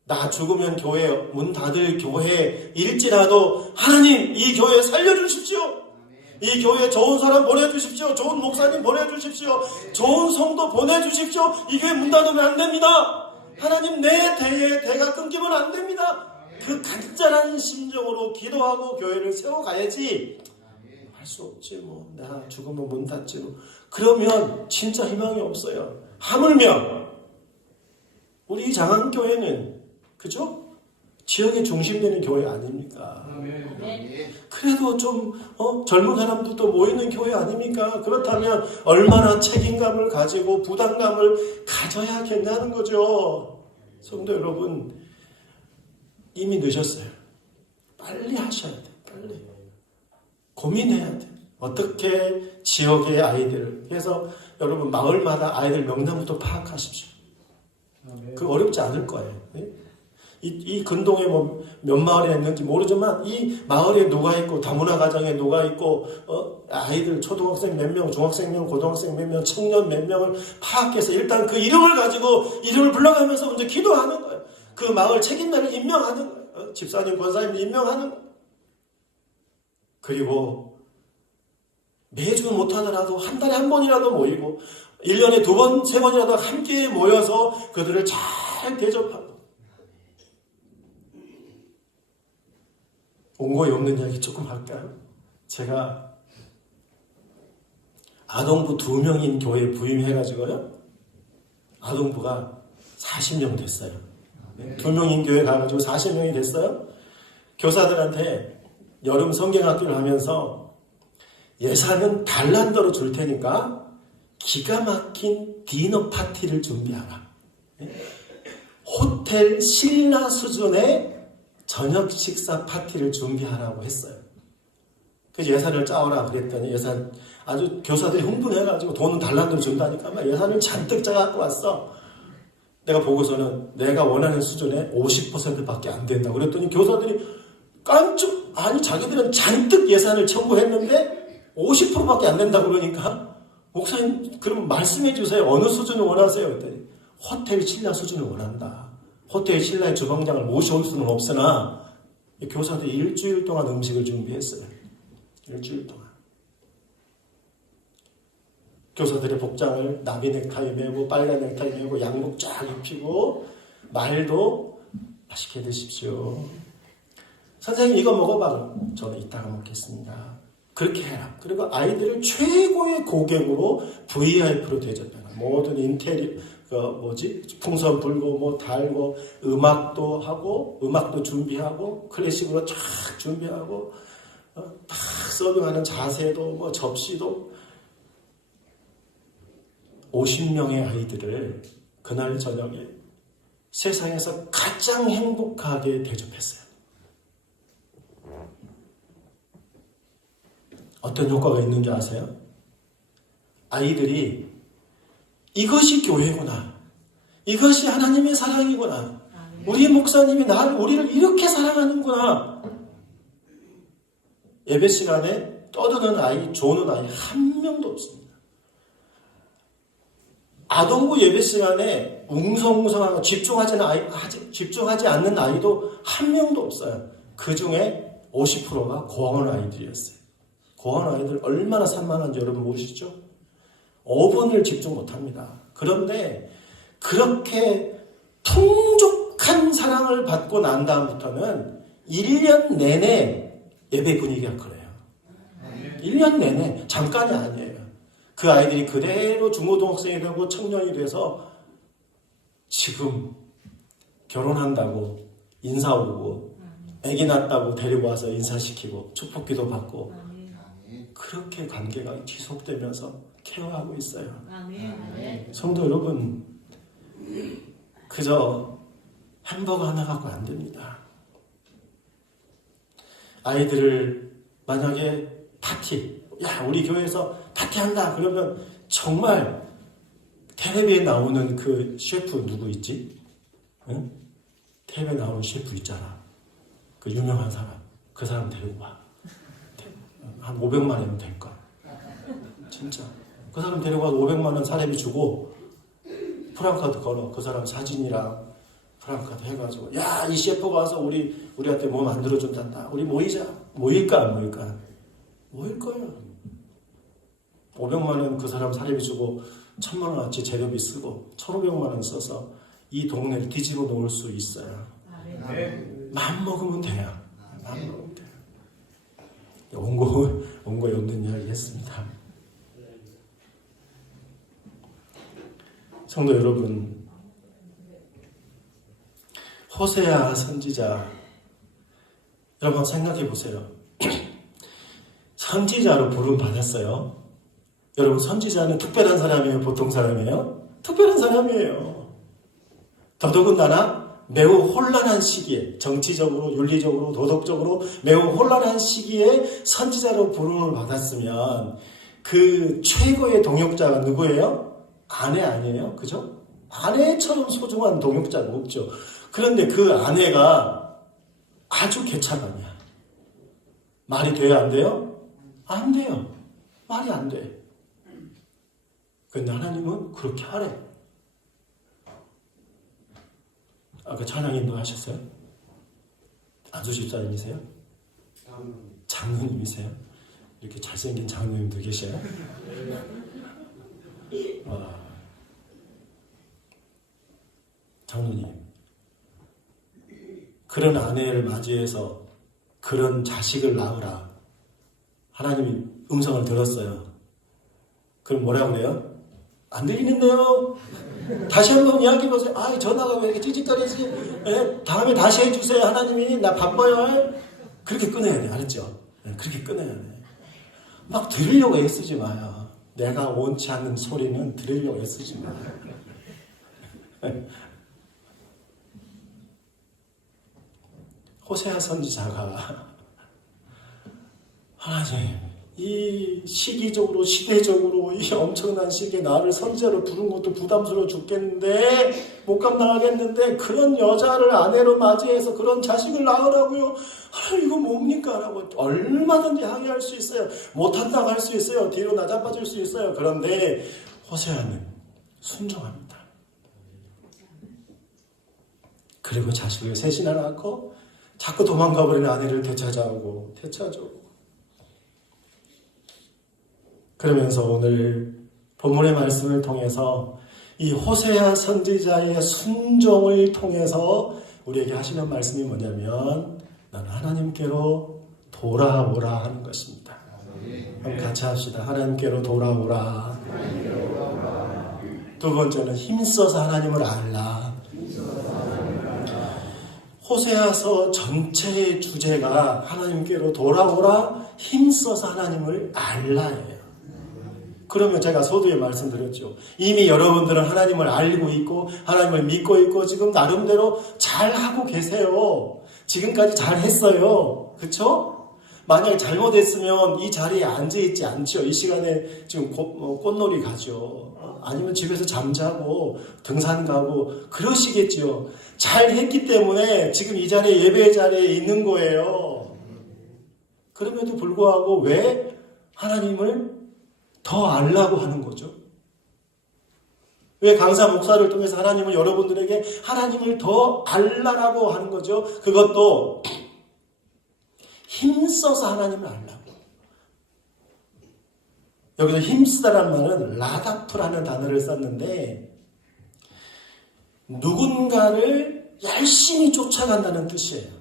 나 죽으면 교회, 문 닫을 교회일지라도 하나님 이 교회 살려주십시오. 이 교회에 좋은 사람 보내주십시오. 좋은 목사님 보내주십시오. 좋은 성도 보내주십시오. 이 교회 문 닫으면 안 됩니다. 하나님 내 대가 끊기면 안 됩니다. 그 간절한 심정으로 기도하고 교회를 세워가야지. 할 수 없지 내가 죽으면 문 닫지 그러면 진짜 희망이 없어요. 하물며 우리 장안교회는 그죠? 지역의 중심되는 교회 아닙니까? 그래도 좀 젊은 사람들도 모이는 교회 아닙니까? 그렇다면 얼마나 책임감을 가지고 부담감을 가져야겠냐는 거죠. 성도 여러분, 이미 늦었어요. 빨리 하셔야 돼요. 빨리 고민해야 돼요. 어떻게 지역의 아이들을, 그래서 여러분 마을마다 아이들 명단부터 파악하십시오. 그 어렵지 않을 거예요. 이 근동에 뭐 몇 마을에 있는지 모르지만 이 마을에 누가 있고 다문화 가정에 누가 있고 아이들 초등학생 몇 명, 중학생 몇 명, 고등학생 몇 명, 청년 몇 명을 파악해서 일단 그 이름을 가지고 이름을 불러가면서 먼저 기도하는 거예요. 그 마을 책임자를 임명하는 거예요. 집사님, 권사님을 임명하는 거예요. 그리고 매주 못하더라도 한 달에 한 번이라도 모이고 1년에 2번, 3번이라도 함께 모여서 그들을 잘 대접하고. 온거에 없는 이야기 조금 할까요? 제가 아동부 2명인 교회에 부임해가지고요. 아동부가 40명 됐어요. 2명인 교회 가가지고 40명이 됐어요. 교사들한테 여름 성경학교를 하면서 예산은 달란더로 줄 테니까 기가 막힌 디너 파티를 준비하라. 호텔 신라 수준의 저녁 식사 파티를 준비하라고 했어요. 그래서 예산을 짜오라 그랬더니 예산 아주 교사들이 흥분해가지고 돈은 달란더로 준다니까 막 예산을 잔뜩 짜갖고 왔어. 내가 보고서는 내가 원하는 수준의 50%밖에 안 된다고 그랬더니 교사들이 깜짝, 아니 자기들은 잔뜩 예산을 청구했는데 50%밖에 안 된다고 그러니까 목사님 그럼 말씀해 주세요. 어느 수준을 원하세요? 그랬더니 호텔 신라 수준을 원한다. 호텔 신라의 주방장을 모셔올 수는 없으나 교사들이 일주일 동안 음식을 준비했어요. 일주일 동안. 교사들의 복장을 나비 넥타이 메고 빨간 넥타이 메고 양복 쫙 입히고 말도 맛있게 드십시오. 선생님 이거 먹어봐. 저는 이따가 먹겠습니다. 그렇게 해라. 그리고 아이들을 최고의 고객으로 VIP로 대접해라. 모든 인테리어 풍선 불고 뭐 달고 음악도 하고 음악도 준비하고 클래식으로 쫙 준비하고 딱 서빙하는 자세도 뭐 접시도 50명의 아이들을 그날 저녁에 세상에서 가장 행복하게 대접했어요. 어떤 효과가 있는지 아세요? 아이들이 이것이 교회구나. 이것이 하나님의 사랑이구나. 우리 목사님이 우리를 이렇게 사랑하는구나. 예배 시간에 떠드는 아이, 조는 아이 한 명도 없습니다. 아동부 예배 시간에 웅성웅성하고 집중하지 않는 아이도 한 명도 없어요. 그 중에 50%가 고아원 아이들이었어요. 고아원 아이들 얼마나 산만한지 여러분 모르시죠? 5분을 집중 못합니다. 그런데 그렇게 풍족한 사랑을 받고 난 다음부터는 1년 내내 예배 분위기가 그래요. 1년 내내 잠깐이 아니에요. 그 아이들이 그대로 중고등학생이 되고 청년이 돼서 지금 결혼한다고 인사 오고 아기 낳았다고 데리고 와서 인사시키고 축복기도 받고 그렇게 관계가 지속되면서 케어하고 있어요. 성도 여러분, 그저 햄버거 하나 갖고 안 됩니다. 아이들을 만약에 우리 교회에서 파티한다 그러면 정말 텔레비에 나오는 그 셰프 누구 있지? 응? 텔레비에 나오는 셰프 있잖아. 그 유명한 사람. 그 사람 데리고 와. 한 500만 원이면 될까? 진짜. 그 사람 데려가서 500만 원 사례비 주고 프랑카드 걸어. 그 사람 사진이랑 프랑카드 해가지고 야, 이 셰프가 와서 우리한테 뭐 만들어준단다. 우리 모이자. 모일까 안 모일까? 모일 거예요. 500만 원 그 사람 사례비 주고 1000만 원어치 재료비 쓰고 1500만 원 써서 이 동네를 뒤집어 놓을 수 있어요. 마음 먹으면 돼요. 마음 먹으면 돼요. 온거에 없는 이야기 했습니다. 성도 여러분, 호세아 선지자 여러분 생각해 보세요. 선지자로 부름 받았어요. 여러분 선지자는 특별한 사람이에요? 보통 사람이에요? 특별한 사람이에요. 더더군다나 매우 혼란한 시기에 정치적으로 윤리적으로 도덕적으로 매우 혼란한 시기에 선지자로 부름을 받았으면 그 최고의 동역자가 누구예요? 아내 아니에요? 그죠? 아내처럼 소중한 동역자가 없죠. 그런데 그 아내가 아주 개차반이야. 말이 돼요? 안 돼요? 안 돼요. 말이 안 돼. 근데 하나님은 그렇게 하래. 아까 찬양인도 하셨어요? 안수 집사님이세요? 장로님이세요? 이렇게 잘생긴 장로님도 계셔요? 장로님, 그런 아내를 맞이해서 그런 자식을 낳으라. 하나님이 음성을 들었어요. 그럼 뭐라고 그래요? 안 들리는데요? 다시 한번 이야기해보세요. 아, 전화가 왜 이렇게 찌릿거리지? 다음에 다시 해주세요. 하나님이 나 바빠요. 그렇게 끊어야 돼. 알았죠? 그렇게 끊어야 돼. 막 들으려고 애쓰지 마요. 내가 원치 않는 소리는 들으려고 애쓰지 마요. 호세아 선지자가 하나님, 이 시기적으로 시대적으로 이 엄청난 시기에 나를 선지자로 부른 것도 부담스러워 죽겠는데 못 감당하겠는데 그런 여자를 아내로 맞이해서 그런 자식을 낳으라고요. 이거 뭡니까? 라고 얼마든지 항의할 수 있어요. 못한다고 할 수 있어요. 뒤로 나자빠질 수 있어요. 그런데 호세아는 순종합니다. 그리고 자식을 셋이나 낳고 자꾸 도망가버린 아내를 되찾아오고 그러면서 오늘 본문의 말씀을 통해서 이 호세아 선지자의 순종을 통해서 우리에게 하시는 말씀이 뭐냐면 너는 하나님께로 돌아오라 하는 것입니다. 그럼 같이 합시다. 하나님께로 돌아오라. 두 번째는 힘써서 하나님을 알라. 호세아서 전체의 주제가 하나님께로 돌아오라, 힘써서 하나님을 알라예요. 그러면 제가 서두에 말씀드렸죠. 이미 여러분들은 하나님을 알고 있고 하나님을 믿고 있고 지금 나름대로 잘하고 계세요. 지금까지 잘했어요. 그렇죠? 만약에 잘못했으면 이 자리에 앉아있지 않죠. 이 시간에 지금 꽃놀이 가죠. 아니면 집에서 잠자고 등산 가고 그러시겠죠. 잘했기 때문에 지금 이 자리에 예배 자리에 있는 거예요. 그럼에도 불구하고 왜 하나님을 더 알라고 하는 거죠? 왜 강사 목사를 통해서 하나님을 여러분들에게 하나님을 더 알라라고 하는 거죠? 그것도 힘써서 하나님을 알라고. 여기서 힘쓰다라는 말은 라다프라는 단어를 썼는데 누군가를 열심히 쫓아간다는 뜻이에요.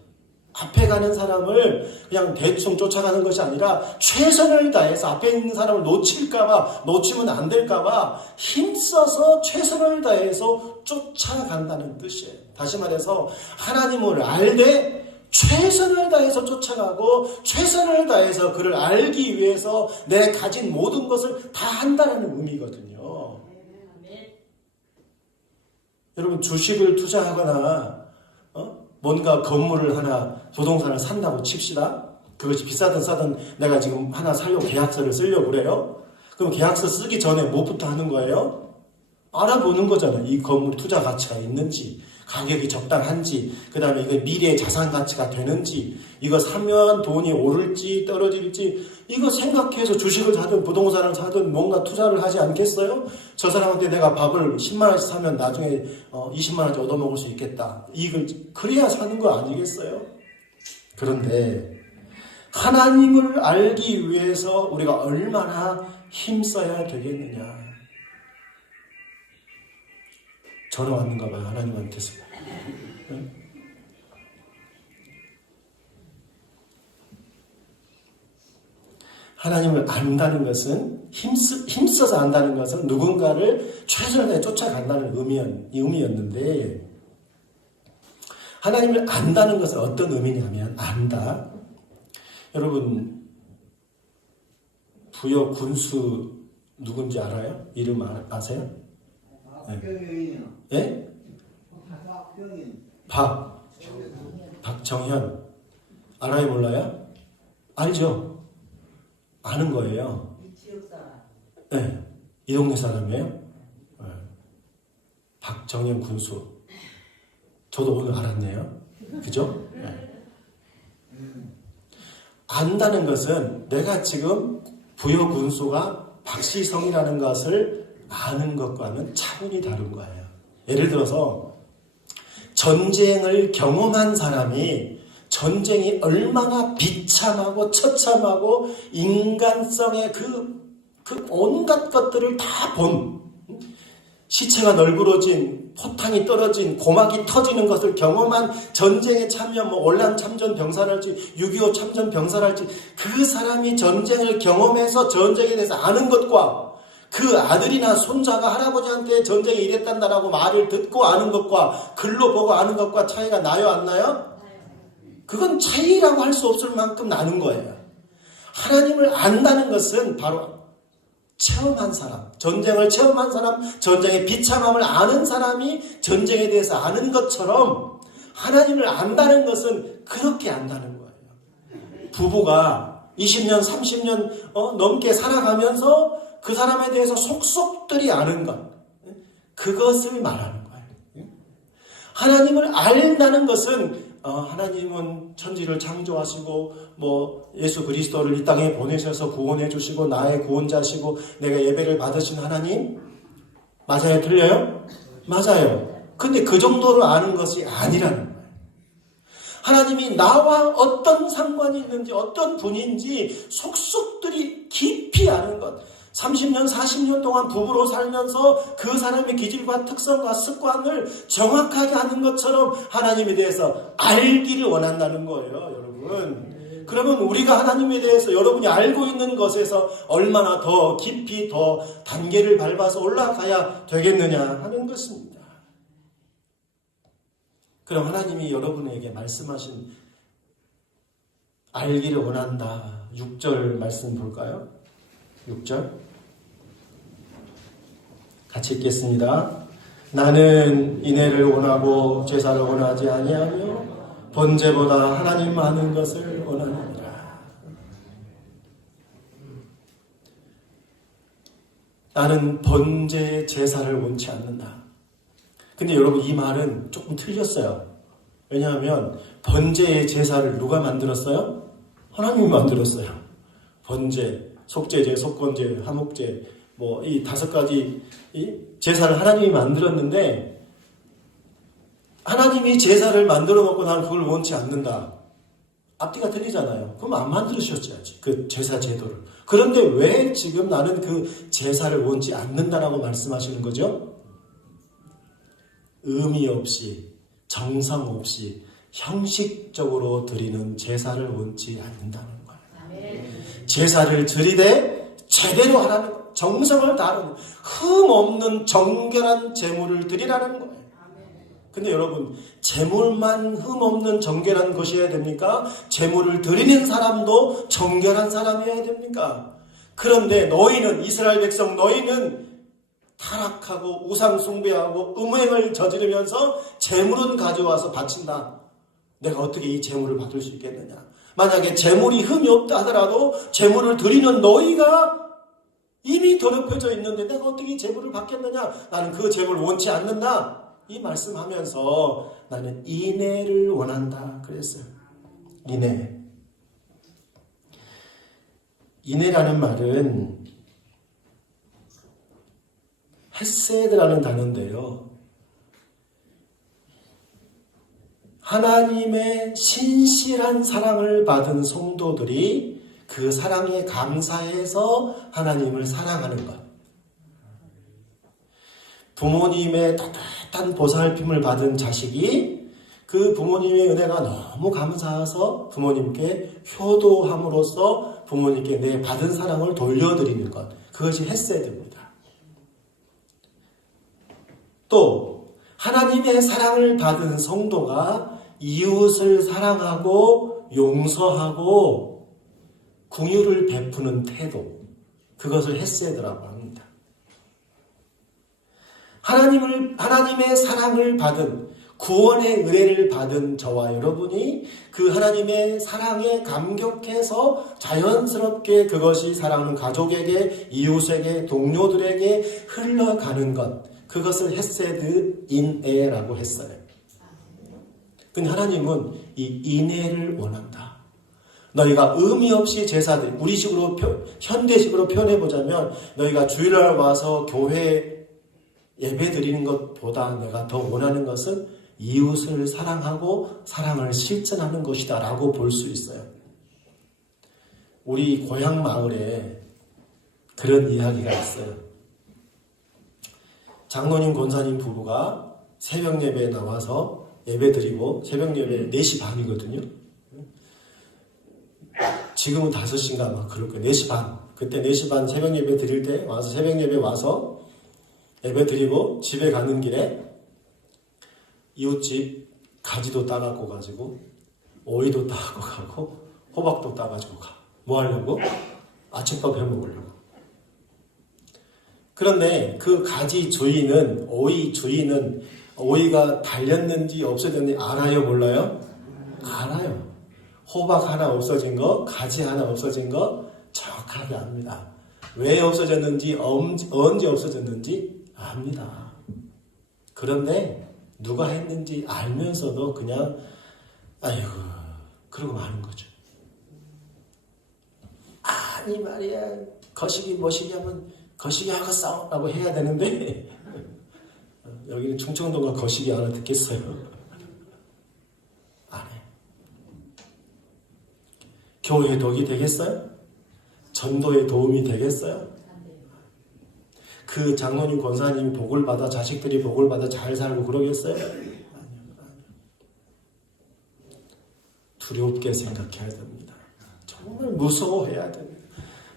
앞에 가는 사람을 그냥 대충 쫓아가는 것이 아니라 최선을 다해서 앞에 있는 사람을 놓칠까봐, 놓치면 안 될까봐 힘써서 최선을 다해서 쫓아간다는 뜻이에요. 다시 말해서 하나님을 알되 최선을 다해서 쫓아가고 최선을 다해서 그를 알기 위해서 내 가진 모든 것을 다 한다는 의미거든요. 여러분 주식을 투자하거나 뭔가 건물을 하나 부동산을 산다고 칩시다. 그것이 비싸든 싸든 내가 지금 하나 살려고 계약서를 쓰려고 그래요. 그럼 계약서 쓰기 전에 뭐부터 하는 거예요? 알아보는 거잖아요. 이 건물 투자 가치가 있는지, 가격이 적당한지, 그 다음에 이거 미래의 자산 가치가 되는지, 이거 사면 돈이 오를지 떨어질지, 이거 생각해서 주식을 사든 부동산을 사든 뭔가 투자를 하지 않겠어요? 저 사람한테 내가 밥을 10만 원씩 사면 나중에 20만 원씩 얻어먹을 수 있겠다. 이걸 그래야 사는 거 아니겠어요? 그런데 하나님을 알기 위해서 우리가 얼마나 힘써야 되겠느냐. 전화 왔는가 봐요. 하나님한테서. 하나님을 안다는 것은 힘써서 안다는 것은 누군가를 최선을 다해 쫓아간다는 의미였는데 하나님을 안다는 것은 어떤 의미냐면, 안다. 여러분, 부여 군수 누군지 알아요? 이름 아세요? 박병현이요. 예? 박병현. 박정현. 알아요, 몰라요? 알죠? 아는 거예요. 이 지역 사람. 네. 이 동네 사람이에요? 네. 박정현 군수. 저도 오늘 알았네요. 그죠? 네. 안다는 것은 내가 지금 부여 군수가 박시성이라는 것을 아는 것과는 차원이 다른 거예요. 예를 들어서 전쟁을 경험한 사람이 전쟁이 얼마나 비참하고 처참하고 인간성의 그 온갖 것들을 다 본, 시체가 널브러진, 포탄이 떨어진, 고막이 터지는 것을 경험한 전쟁에 참여한 올란 참전 병사랄지 6.25 참전 병사랄지 그 사람이 전쟁을 경험해서 전쟁에 대해서 아는 것과 그 아들이나 손자가 할아버지한테 전쟁에 이랬단다라고 말을 듣고 아는 것과 글로 보고 아는 것과 차이가 나요, 안 나요? 그건 차이라고 할 수 없을 만큼 나는 거예요. 하나님을 안다는 것은 바로 체험한 사람, 전쟁을 체험한 사람, 전쟁의 비참함을 아는 사람이 전쟁에 대해서 아는 것처럼 하나님을 안다는 것은 그렇게 안다는 거예요. 부부가 20년, 30년 넘게 살아가면서 그 사람에 대해서 속속들이 아는 것, 그것을 말하는 거예요. 하나님을 알다는 것은 하나님은 천지를 창조하시고 예수 그리스도를 이 땅에 보내셔서 구원해 주시고 나의 구원자시고 내가 예배를 받으신 하나님 맞아요? 틀려요? 맞아요. 근데 그 정도로 아는 것이 아니라는 거예요. 하나님이 나와 어떤 상관이 있는지 어떤 분인지 속속들이 깊이 아는 것. 30년, 40년 동안 부부로 살면서 그 사람의 기질과 특성과 습관을 정확하게 아는 것처럼 하나님에 대해서 알기를 원한다는 거예요, 여러분. 그러면 우리가 하나님에 대해서 여러분이 알고 있는 것에서 얼마나 더 깊이 더 단계를 밟아서 올라가야 되겠느냐 하는 것입니다. 그럼 하나님이 여러분에게 말씀하신 알기를 원한다. 6절 말씀 볼까요? 6절 같이 읽겠습니다. 나는 인애를 원하고 제사를 원하지 아니하며 번제보다 하나님 아는 것을 원하느니라. 나는 번제 제사를 원치 않는다. 근데 여러분 이 말은 조금 틀렸어요. 왜냐하면 번제의 제사를 누가 만들었어요? 하나님이 만들었어요. 번제, 속죄제, 속건제, 화목제 이 5가지 제사를 하나님이 만들었는데 하나님이 제사를 만들어 놓고 나는 그걸 원치 않는다. 앞뒤가 틀리잖아요. 그럼 안 만들으셨어야지. 그 제사 제도를. 그런데 왜 지금 나는 그 제사를 원치 않는다라고 말씀하시는 거죠? 의미 없이 정성 없이 형식적으로 드리는 제사를 원치 않는다는 거예요. 제사를 드리되 제대로 하라는 거예요. 정성을 다하는 흠 없는 정결한 제물을 드리라는 거예요. 근데 여러분 제물만 흠 없는 정결한 것이어야 됩니까? 제물을 드리는 사람도 정결한 사람이어야 됩니까? 그런데 너희는 이스라엘 백성 너희는 타락하고 우상 숭배하고 음행을 저지르면서 제물은 가져와서 바친다. 내가 어떻게 이 제물을 받을 수 있겠느냐? 만약에 제물이 흠이 없다 하더라도 제물을 드리는 너희가 이미 더럽혀져 있는데 내가 어떻게 이 제물을 받겠느냐? 나는 그 제물을 원치 않는다. 이 말씀하면서 나는 인애를 원한다 그랬어요. 인애. 인애라는 말은 헤세드라는 단어인데요. 하나님의 신실한 사랑을 받은 성도들이 그 사랑에 감사해서 하나님을 사랑하는 것. 부모님의 따뜻한 보살핌을 받은 자식이 그 부모님의 은혜가 너무 감사해서 부모님께 효도함으로써 부모님께 내 받은 사랑을 돌려드리는 것. 그것이 헤세드입니다. 또 하나님의 사랑을 받은 성도가 이웃을 사랑하고 용서하고 긍휼을 베푸는 태도, 그것을 헤세드라고 합니다. 하나님의 사랑을 받은, 구원의 은혜를 받은 저와 여러분이 그 하나님의 사랑에 감격해서 자연스럽게 그것이 사랑하는 가족에게, 이웃에게, 동료들에게 흘러가는 것, 그것을 헤세드 인애라고 했어요. 근데 하나님은 이 인애를 원한다. 너희가 의미 없이 제사들, 우리식으로 현대식으로 표현해보자면 너희가 주일날 와서 교회 예배 드리는 것보다 내가 더 원하는 것은 이웃을 사랑하고 사랑을 실천하는 것이다 라고 볼 수 있어요. 우리 고향 마을에 그런 이야기가 있어요. 장로님 권사님 부부가 새벽 예배에 나와서 예배 드리고, 새벽 예배 4시 반이거든요. 지금은 5시인가 막 그럴 거예요. 4시 반. 그때 4시 반 새벽 예배 드릴 때 와서 새벽 예배 와서 예배 드리고 집에 가는 길에 이웃집 가지도 따갖고 가지고 오이도 따갖고 가고 호박도 따가지고 가. 뭐 하려고? 아침밥 해 먹으려고. 그런데 그 가지 주인은, 오이 주인은 오이가 달렸는지 없어졌는지 알아요, 몰라요? 알아요. 호박 하나 없어진 거, 가지 하나 없어진 거 정확하게 압니다. 왜 없어졌는지, 언제 없어졌는지 압니다. 그런데 누가 했는지 알면서도 그냥 아이고 그러고 마는 거죠. 아니 말이야, 거시기 뭐시기 하면 거시기 하고 싸우라고 해야 되는데 여기는 충청도가 거시기 하나 듣겠어요? 안 해. 교회에 독이 되겠어요? 전도에 도움이 되겠어요? 그 장로님 권사님이 복을 받아, 자식들이 복을 받아 잘 살고 그러겠어요? 아니요. 두렵게 생각해야 됩니다. 정말 무서워해야 됩니다.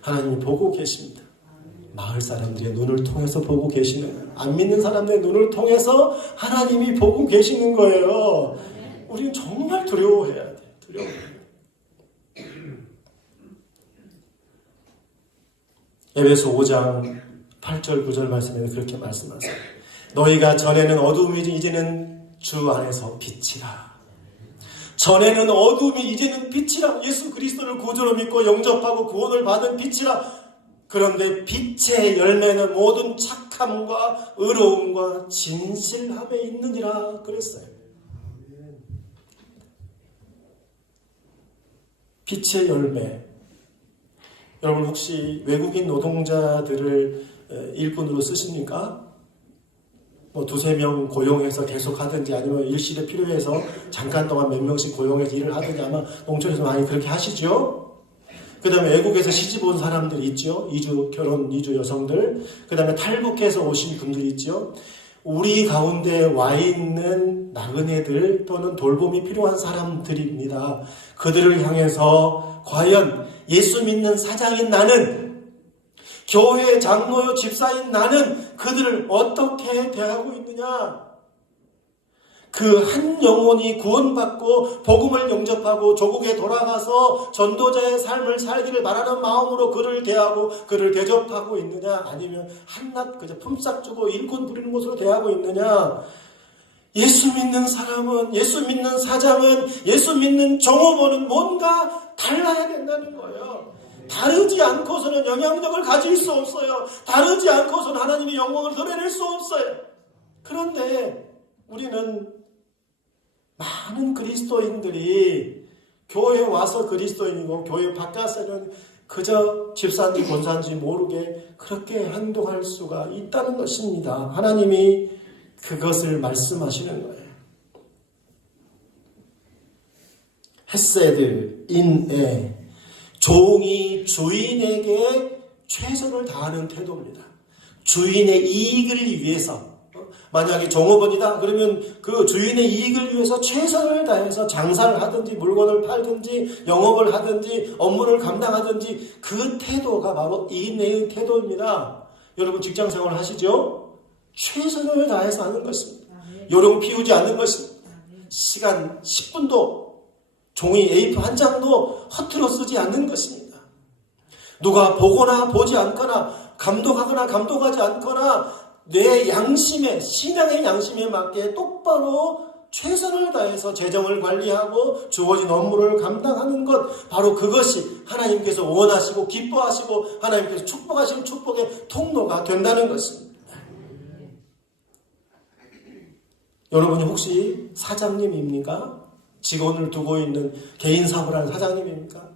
하나님이 보고 계십니다. 마을 사람들의 눈을 통해서 보고 계시는 거예요. 안 믿는 사람들의 눈을 통해서 하나님이 보고 계시는 거예요. 우리는 정말 두려워해야 돼요. 두려워해야 돼요. 에베소 5장 8절 9절 말씀에는 그렇게 말씀하세요. 너희가 전에는 어두움이지 이제는 주 안에서 빛이라. 전에는 어둠이 이제는 빛이라. 예수 그리스도를 구주로 믿고 영접하고 구원을 받은 빛이라. 그런데 빛의 열매는 모든 착함과 의로움과 진실함에 있느니라 그랬어요. 빛의 열매. 여러분 혹시 외국인 노동자들을 일꾼으로 쓰십니까? 뭐 2-3명 고용해서 계속 하든지 아니면 일시에 필요해서 잠깐 동안 몇 명씩 고용해서 일을 하든지 아마 농촌에서 많이 그렇게 하시죠? 그 다음에 외국에서 시집 온 사람들이 있죠. 결혼 이주 여성들. 그 다음에 탈북해서 오신 분들이 있죠. 우리 가운데 와 있는 나그네들 또는 돌봄이 필요한 사람들입니다. 그들을 향해서 과연 예수 믿는 사장인 나는, 교회 장로요 집사인 나는 그들을 어떻게 대하고 있느냐? 그 한 영혼이 구원받고 복음을 영접하고 조국에 돌아가서 전도자의 삶을 살기를 바라는 마음으로 그를 대하고 그를 대접하고 있느냐? 아니면 한낱 그저 품삯 주고 일꾼 부리는 것으로 대하고 있느냐? 예수 믿는 사람은, 예수 믿는 사장은, 예수 믿는 종업원은 뭔가 달라야 된다는 거예요. 다르지 않고서는 영향력을 가질 수 없어요. 다르지 않고서는 하나님의 영광을 드러낼 수 없어요. 그런데 우리는 많은 그리스도인들이 교회에 와서 그리스도인이고 교회 바깥에는 그저 집사인지 권사인지 모르게 그렇게 행동할 수가 있다는 것입니다. 하나님이 그것을 말씀하시는 거예요. 헤세드, 인애, 종이 주인에게 최선을 다하는 태도입니다. 주인의 이익을 위해서, 만약에 종업원이다 그러면 그 주인의 이익을 위해서 최선을 다해서 장사를 하든지 물건을 팔든지 영업을 하든지 업무를 감당하든지 그 태도가 바로 인애의 태도입니다. 여러분 직장생활 하시죠? 최선을 다해서 하는 것입니다. 요령 피우지 않는 것입니다. 시간 10분도 종이 A4 한 장도 허투루 쓰지 않는 것입니다. 누가 보거나 보지 않거나 감독하거나 감독하지 않거나 내 양심에, 신앙의 양심에 맞게 똑바로 최선을 다해서 재정을 관리하고 주어진 업무를 감당하는 것, 바로 그것이 하나님께서 원하시고 기뻐하시고 하나님께서 축복하시는 축복의 통로가 된다는 것입니다. 여러분이 혹시 사장님입니까? 직원을 두고 있는 개인 사업을 하는 사장님입니까?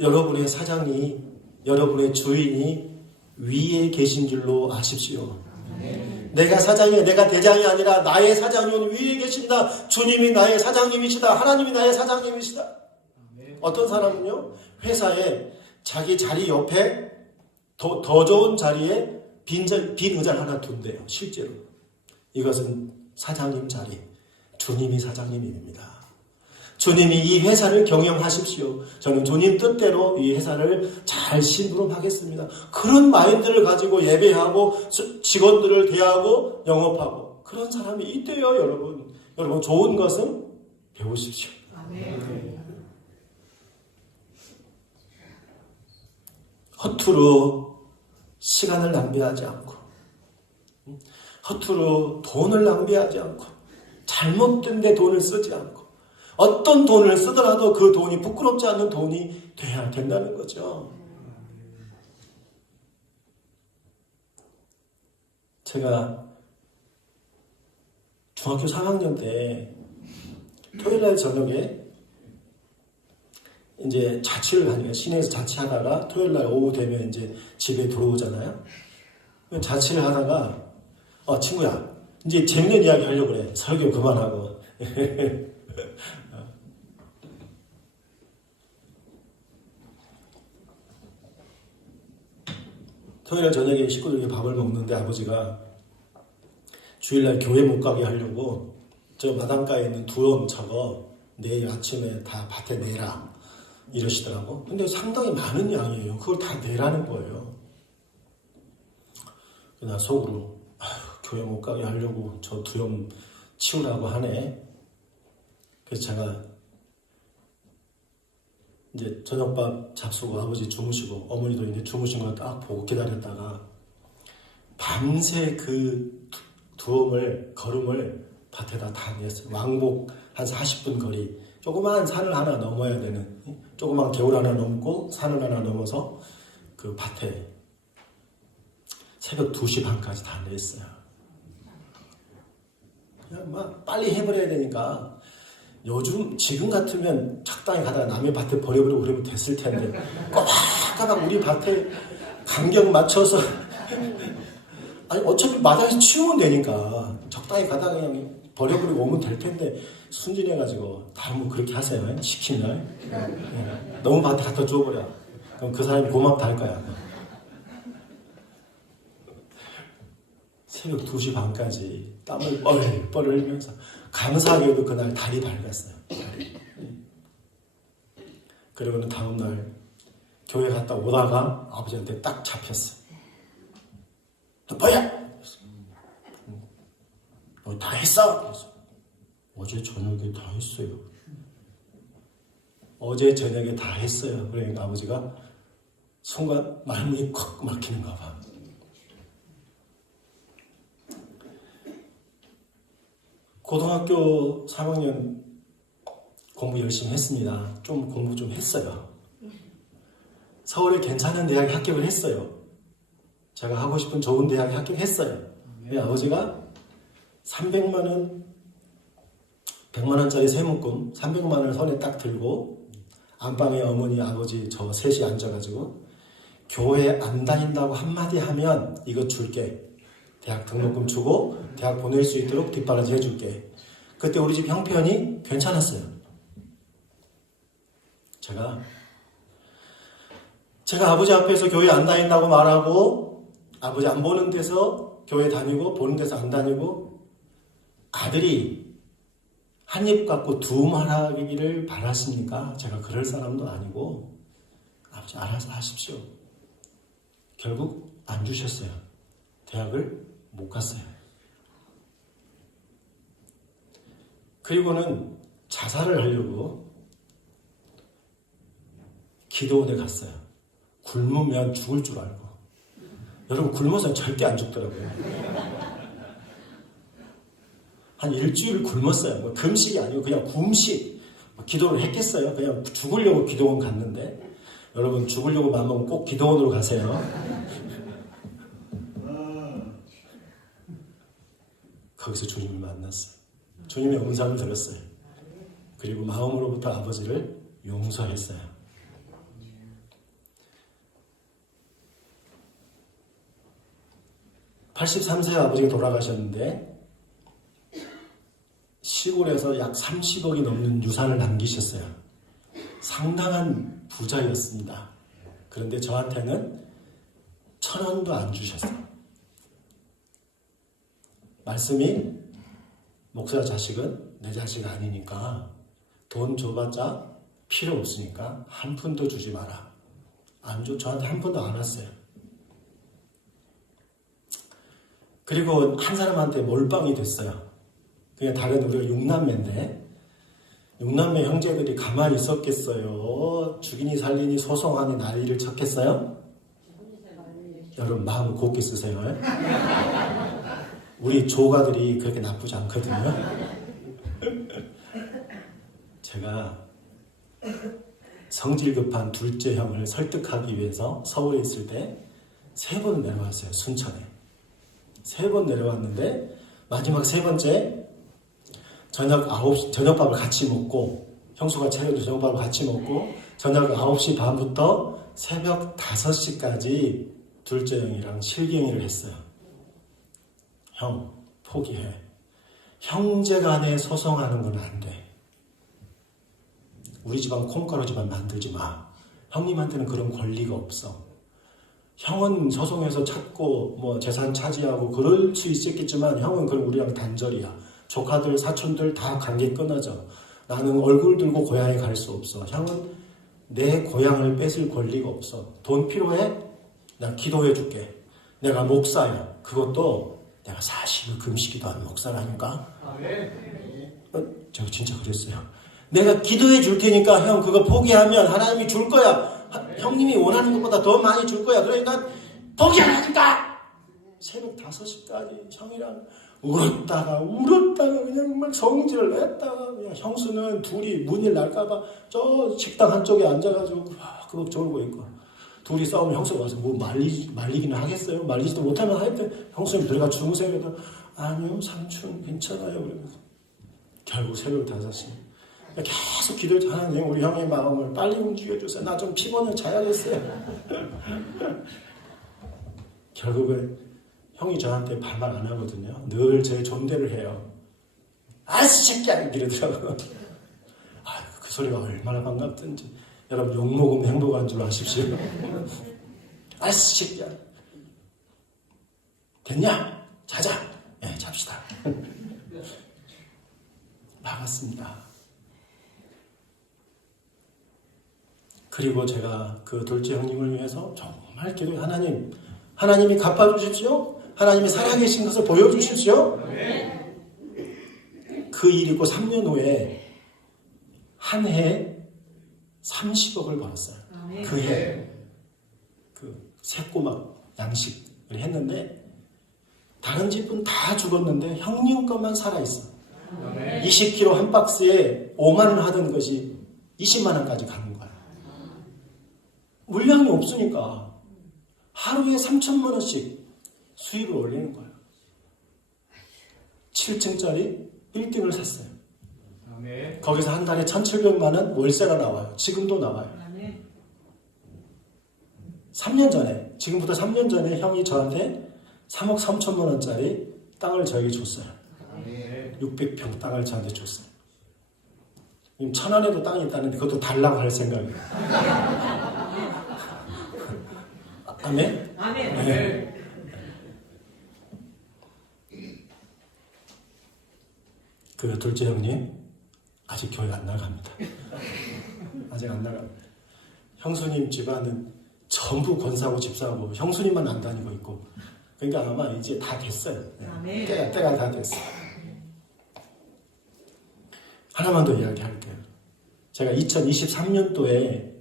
여러분의 사장이, 여러분의 주인이 위에 계신 줄로 아십시오. 내가 사장이, 내가 대장이 아니라 나의 사장님은 위에 계신다. 주님이 나의 사장님이시다. 하나님이 나의 사장님이시다. 어떤 사람은요, 회사에 자기 자리 옆에 더 좋은 자리에 빈 의자를 하나 둔대요. 실제로. 이것은 사장님 자리, 주님이 사장님입니다. 주님이 이 회사를 경영하십시오. 저는 주님 뜻대로 이 회사를 잘 심부름하겠습니다. 그런 마인드를 가지고 예배하고 직원들을 대하고 영업하고 그런 사람이 있대요, 여러분. 여러분, 좋은 것은 배우십시오. 허투루 시간을 낭비하지 않고, 허투루 돈을 낭비하지 않고, 잘못된 데 돈을 쓰지 않고, 어떤 돈을 쓰더라도 그 돈이 부끄럽지 않는 돈이 돼야 된다는 거죠. 제가 중학교 3학년 때 토요일날 저녁에 이제 자취를 하니까 시내에서 자취하다가 토요일날 오후 되면 이제 집에 들어오잖아요. 자취를 하다가 친구야, 이제 재밌는 이야기 하려고 그래. 설교 그만하고. 토요일 저녁에 식구들이 밥을 먹는데 아버지가 주일날 교회 못 가게 하려고 저 마당가에 있는 두엄 저거 내일 아침에 다 밭에 내라 이러시더라고. 근데 상당히 많은 양이에요. 그걸 다 내라는 거예요. 나 속으로 교회 못 가게 하려고 저 두엄 치우라고 하네. 그래서 제가 이제 저녁밥 잡수고 아버지 주무시고 어머니도 이제 주무신 걸 딱 보고 기다렸다가 밤새 그 걸음을 밭에다 다 냈어요. 왕복 한 40분 거리, 조그마한 산을 하나 넘어야 되는, 조그마한 개울 하나 넘고 산을 하나 넘어서 그 밭에 새벽 2시 반까지 다 냈어요. 그냥 막 빨리 해버려야 되니까. 요즘 지금 같으면 적당히 가다가 남의 밭에 버려버리고 그러면 됐을 텐데 꼬박꼬박 우리 밭에 간격 맞춰서 아니 어차피 마당에서 치우면 되니까 적당히 가다가 그냥 버려버리고 오면 될 텐데 순진해가지고 다른 분 그렇게 하세요. 시키면 너무 밭에 갖다 줘버려. 그럼 그 사람이 고맙다 할 거야. 새벽 2시 반까지 땀을 뻘뻘 흘리면서 감사하게도 그날 달이 밝았어요. 그리고는 다음날 교회 갔다 오다가 아버지한테 딱 잡혔어. 너 뭐야? 너 다 했어? 그래서 어제 저녁에 다 했어요. 어제 저녁에 다 했어요. 그러니까 아버지가 순간 마음이 콱 막히는가 봐. 고등학교 3학년 공부 열심히 했습니다. 좀 공부 좀 했어요. 서울에 괜찮은 대학에 합격을 했어요. 제가 하고 싶은 좋은 대학에 합격했어요. 아버지가 300만 원, 100만 원짜리 세문금 300만 원을 손에 딱 들고 안방에 어머니, 아버지 저 셋이 앉아가지고 교회 안 다닌다고 한마디 하면 이거 줄게. 대학 등록금 주고 대학 보낼 수 있도록 뒷바라지 해줄게. 그때 우리 집 형편이 괜찮았어요. 제가 아버지 앞에서 교회 안 다닌다고 말하고 아버지 안 보는 데서 교회 다니고 보는 데서 안 다니고 아들이 한 입 갖고 두 말 하기를 바라십니까? 제가 그럴 사람도 아니고 아버지 알아서 하십시오. 결국 안 주셨어요. 대학을 못 갔어요. 그리고는 자살을 하려고 기도원에 갔어요. 굶으면 죽을 줄 알고. 여러분, 굶어서는 절대 안 죽더라고요. 한 일주일 굶었어요. 뭐 금식이 아니고 그냥 굶식. 기도를 했겠어요. 그냥 죽으려고 기도원 갔는데, 여러분, 죽으려고 마음먹으면 꼭 기도원으로 가세요. 거기서 주님을 만났어요. 주님의 음성을 들었어요. 그리고 마음으로부터 아버지를 용서했어요. 83세 아버지가 돌아가셨는데 시골에서 약 30억이 넘는 유산을 남기셨어요. 상당한 부자였습니다. 그런데 저한테는 1,000원도 안 주셨어요. 말씀이 목사 자식은 내 자식 아니니까 돈 줘봤자 필요 없으니까 한 푼도 주지 마라. 안 줘. 저한테 한 푼도 안 왔어요. 그리고 한 사람한테 몰빵이 됐어요. 그냥 다른 우리가 6남매인데 6남매 형제들이 가만히 있었겠어요? 죽이니 살리니 소송하니 난리를 쳤겠어요? 여러분 마음을 곱게 쓰세요. 우리 조가들이 그렇게 나쁘지 않거든요. 제가 성질 급한 둘째 형을 설득하기 위해서 서울에 있을 때 3번 내려왔어요. 순천에. 3번 내려왔는데 마지막 3번째 저녁밥을 같이 먹고 형수가 차려준 저녁밥을 같이 먹고 저녁 9시 반부터 새벽 5시까지 둘째 형이랑 실갱이를 했어요. 형, 포기해. 형제간에 소송하는 건 안 돼. 우리 집안 콩가루 집안 만들지 마. 형님한테는 그런 권리가 없어. 형은 소송해서 찾고 뭐 재산 차지하고 그럴 수 있었겠지만 형은 그럼 우리랑 단절이야. 조카들, 사촌들 다 관계 끊어져. 나는 얼굴 들고 고향에 갈 수 없어. 형은 내 고향을 뺏을 권리가 없어. 돈 필요해? 나 기도해 줄게. 내가 목사야. 그것도 내가 40일 금식기도 하는 목사라니까. 제가 진짜 그랬어요. 내가 기도해 줄 테니까 형 그거 포기하면 하나님이 줄 거야. 형님이 원하는 것보다 더 많이 줄 거야. 그러니까 포기하라니까. 새벽 5시까지 형이랑 울었다가 그냥 막 성질을 냈다가 그냥 형수는 둘이 문일 날까봐 저 식당 한쪽에 앉아가지고 그거 졸고 있고 둘이 싸우면 형수가 와서 뭐 말리기는 하겠어요? 말리지도 못하면 하여튼 형수님 들어가 주무세요. 그래도 아니요 삼촌 괜찮아요. 그러면서 결국 새벽 5시 계속 기도했죠. 하나님 우리 형의 마음을 빨리 움직여주세요. 나 좀 피곤해 자야겠어요. 결국은 형이 저한테 반말 안 하거든요. 늘 제 존대를 해요. 아이씨 새끼야 이러더라고요. 그 소리가 얼마나 반갑던지. 여러분 욕먹으면 행복한 줄 아십시오. 아이씨 새끼야. 됐냐? 자자. 네, 잡시다. 반갑습니다. 그리고 제가 그 둘째 형님을 위해서 정말 기도해. 하나님이 갚아주십시오. 하나님이 살아계신 것을 보여주십시오. 그 일이 있고 3년 후에 한 해에 30억을 벌었어요. 그 해. 그 새꼬막 양식을 했는데 다른 집은 다 죽었는데 형님 것만 살아있어. 20kg 한 박스에 5만 원 하던 것이 20만 원까지 가는 거야. 물량이 없으니까 하루에 3천만 원씩 수익을 올리는 거예요. 7층짜리 빌딩을 샀어요. 거기서 한 달에 1,700만 원 월세가 나와요. 지금도 나와요. 3년 전에, 지금부터 3년 전에 형이 저한테 3억 3천만 원짜리 땅을 저에게 줬어요. 600평 땅을 저한테 줬어요. 1,000원에도 땅이 있다는데 그것도 달라고 할 생각이에요. 아멘? 아멘. 네. 그 둘째 형님 아직 교회 안 나갑니다. 아직 안 나갑니다. 형수님 집안은 전부 권사고 집사고 형수님만 안 다니고 있고 그러니까 아마 이제 다 됐어요. 때가 다 됐어요. 하나만 더 이야기할게요. 제가 2023년도에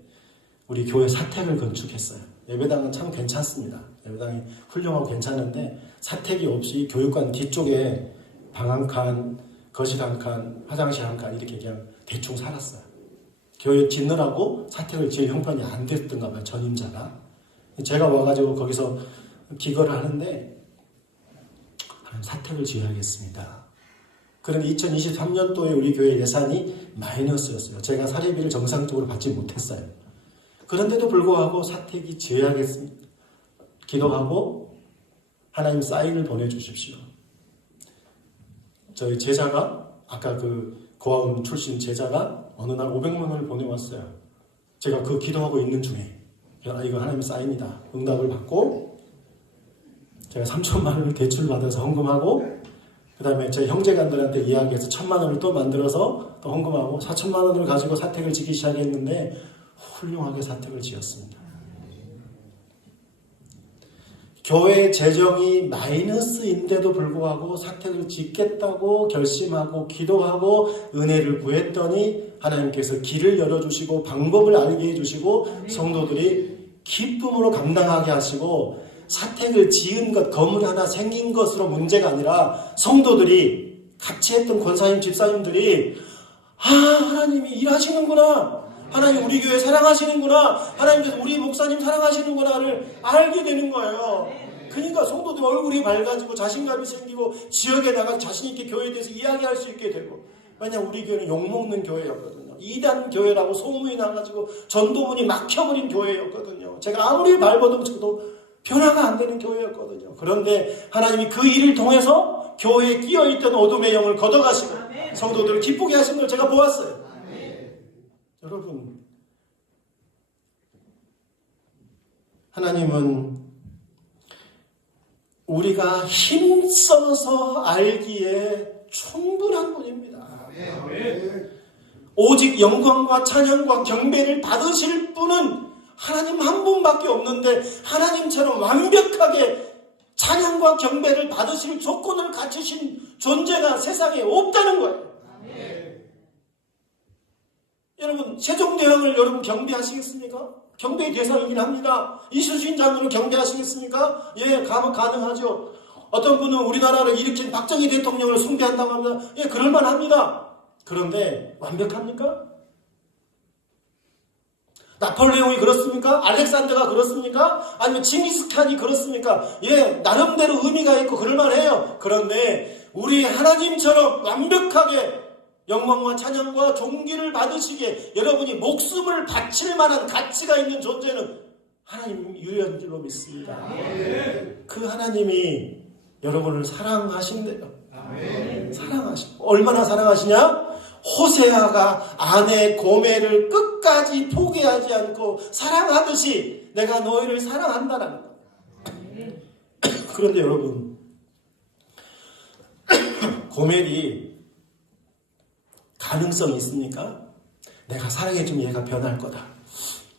우리 교회 사택을 건축했어요. 예배당은 참 괜찮습니다. 예배당이 훌륭하고 괜찮은데 사택이 없이 교육관 뒤쪽에 방 한 칸, 거실 한 칸, 화장실 한 칸 이렇게 그냥 대충 살았어요. 교회 짓느라고 사택을 지을 형편이 안 됐던가 봐요. 전임자가. 제가 와가지고 거기서 기거를 하는데 사택을 지어야겠습니다. 그런데 2023년도에 우리 교회 예산이 마이너스였어요. 제가 사례비를 정상적으로 받지 못했어요. 그런데도 불구하고 사택이 지어야겠습니다. 기도하고 하나님 사인을 보내주십시오. 저희 제자가 아까 그 고아원 출신 제자가 어느 날 500만 원을 보내왔어요. 제가 그 기도하고 있는 중에 이거 하나님 사인이다. 응답을 받고 제가 3천만 원을 대출받아서 헌금하고 그 다음에 제 형제간들한테 이야기해서 1,000만 원을 또 만들어서 또 헌금하고 4천만 원을 가지고 사택을 짓기 시작했는데 훌륭하게 사택을 지었습니다. 교회 재정이 마이너스인데도 불구하고 사택을 짓겠다고 결심하고 기도하고 은혜를 구했더니 하나님께서 길을 열어주시고 방법을 알게 해주시고 성도들이 기쁨으로 감당하게 하시고 사택을 지은 것, 건물 하나 생긴 것으로 문제가 아니라 성도들이 같이 했던 권사님, 집사님들이 하나님이 일하시는구나. 하나님 우리 교회 사랑하시는구나. 하나님께서 우리 목사님 사랑하시는구나를 알게 되는 거예요. 그러니까 성도들 얼굴이 밝아지고 자신감이 생기고 지역에 나가 자신 있게 교회에 대해서 이야기할 수 있게 되고. 왜냐하면 우리 교회는 욕먹는 교회였거든요. 이단 교회라고 소문이 나가지고 전도문이 막혀버린 교회였거든요. 제가 아무리 발버둥 쳐도 변화가 안 되는 교회였거든요. 그런데 하나님이 그 일을 통해서 교회에 끼어있던 어둠의 영을 걷어가시고 성도들을 기쁘게 하신 걸 제가 보았어요. 여러분, 하나님은 우리가 힘써서 알기에 충분한 분입니다. 오직 영광과 찬양과 경배를 받으실 분은 하나님 한 분밖에 없는데 하나님처럼 완벽하게 찬양과 경배를 받으실 조건을 갖추신 존재가 세상에 없다는 거예요. 여러분, 세종대왕을 여러분 경배하시겠습니까? 경배의 대상이긴 합니다. 이순신 장군을 경배하시겠습니까? 예, 가능하죠. 어떤 분은 우리나라를 일으킨 박정희 대통령을 숭배한다고 합니다. 예, 그럴만합니다. 그런데 완벽합니까? 나폴레옹이 그렇습니까? 알렉산더가 그렇습니까? 아니면 칭기스칸이 그렇습니까? 예, 나름대로 의미가 있고 그럴만해요. 그런데 우리 하나님처럼 완벽하게 영광과 찬양과 존귀를 받으시기에 여러분이 목숨을 바칠 만한 가치가 있는 존재는 하나님 유일한 줄로 믿습니다. 그 하나님이 여러분을 사랑하신대요. 얼마나 사랑하시냐? 호세아가 아내 고멜을 끝까지 포기하지 않고 사랑하듯이 내가 너희를 사랑한다라는 거. 그런데 여러분, 고멜이 가능성이 있습니까? 내가 사랑해주면 얘가 변할 거다.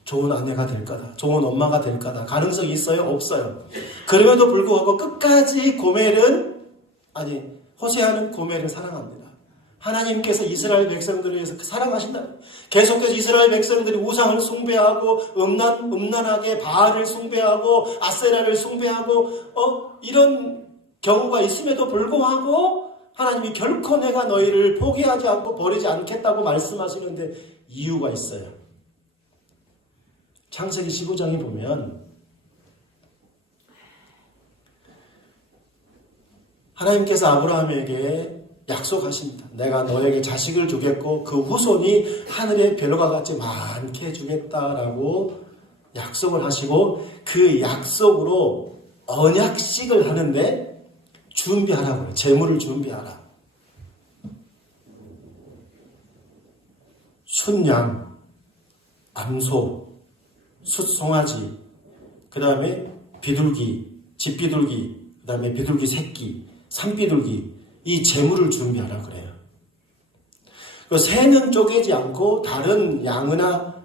좋은 아내가 될 거다. 좋은 엄마가 될 거다. 가능성이 있어요? 없어요. 그럼에도 불구하고 끝까지 호세아는 고멜을 사랑합니다. 하나님께서 이스라엘 백성들을 위해서 사랑하신다. 계속해서 이스라엘 백성들이 우상을 숭배하고 음란하게 바알을 숭배하고 아세라를 숭배하고 이런 경우가 있음에도 불구하고 하나님이 결코 내가 너희를 포기하지 않고 버리지 않겠다고 말씀하시는데 이유가 있어요. 창세기 15장에 보면 하나님께서 아브라함에게 약속하십니다. 내가 너에게 자식을 주겠고 그 후손이 하늘의 별과 같이 많게 해주겠다라고 약속을 하시고 그 약속으로 언약식을 하는데 준비하라고 해요. 재물을 준비하라. 순양, 암소, 숫송아지, 그 다음에 비둘기, 집비둘기, 그 다음에 비둘기 새끼, 산비둘기, 이 재물을 준비하라 그래요. 그 새는 쪼개지 않고 다른 양이나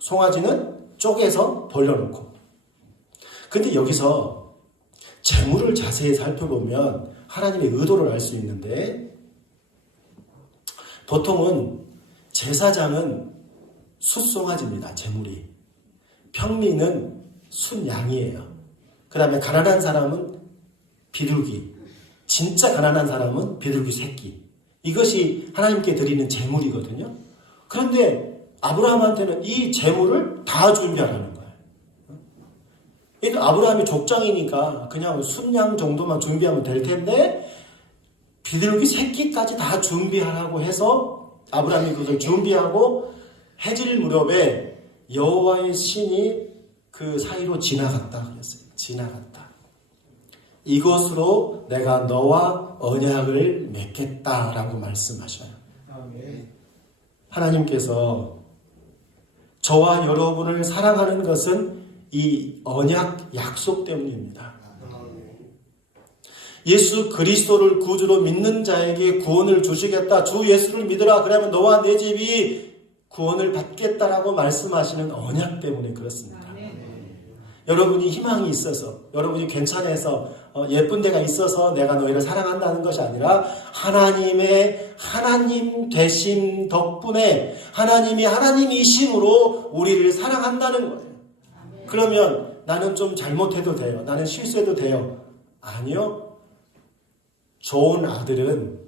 송아지는 쪼개서 벌려놓고. 근데 여기서 재물을 자세히 살펴보면 하나님의 의도를 알 수 있는데 보통은 제사장은 숫송아지입니다. 제물이. 평민은 순양이에요. 그 다음에 가난한 사람은 비둘기. 진짜 가난한 사람은 비둘기 새끼. 이것이 하나님께 드리는 제물이거든요. 그런데 아브라함한테는 이 제물을 다 준비하라는 거예요. 아브라함이 족장이니까 그냥 순양 정도만 준비하면 될 텐데 비둘기 새끼까지 다 준비하라고 해서 아브라함이 그것을 준비하고 해질 무렵에 여호와의 신이 그 사이로 지나갔다 그랬어요. 지나갔다. 이것으로 내가 너와 언약을 맺겠다라고 말씀하셔요. 하나님께서 저와 여러분을 사랑하는 것은 이 언약 약속 때문입니다. 예수 그리스도를 구주로 믿는 자에게 구원을 주시겠다. 주 예수를 믿으라. 그러면 너와 내 집이 구원을 받겠다라고 말씀하시는 언약 때문에 그렇습니다. 여러분이 희망이 있어서, 여러분이 괜찮아서, 예쁜 데가 있어서 내가 너희를 사랑한다는 것이 아니라 하나님의 하나님 되심 덕분에 하나님이 하나님이심으로 우리를 사랑한다는 거예요. 그러면 나는 좀 잘못해도 돼요. 나는 실수해도 돼요. 아니요. 좋은 아들은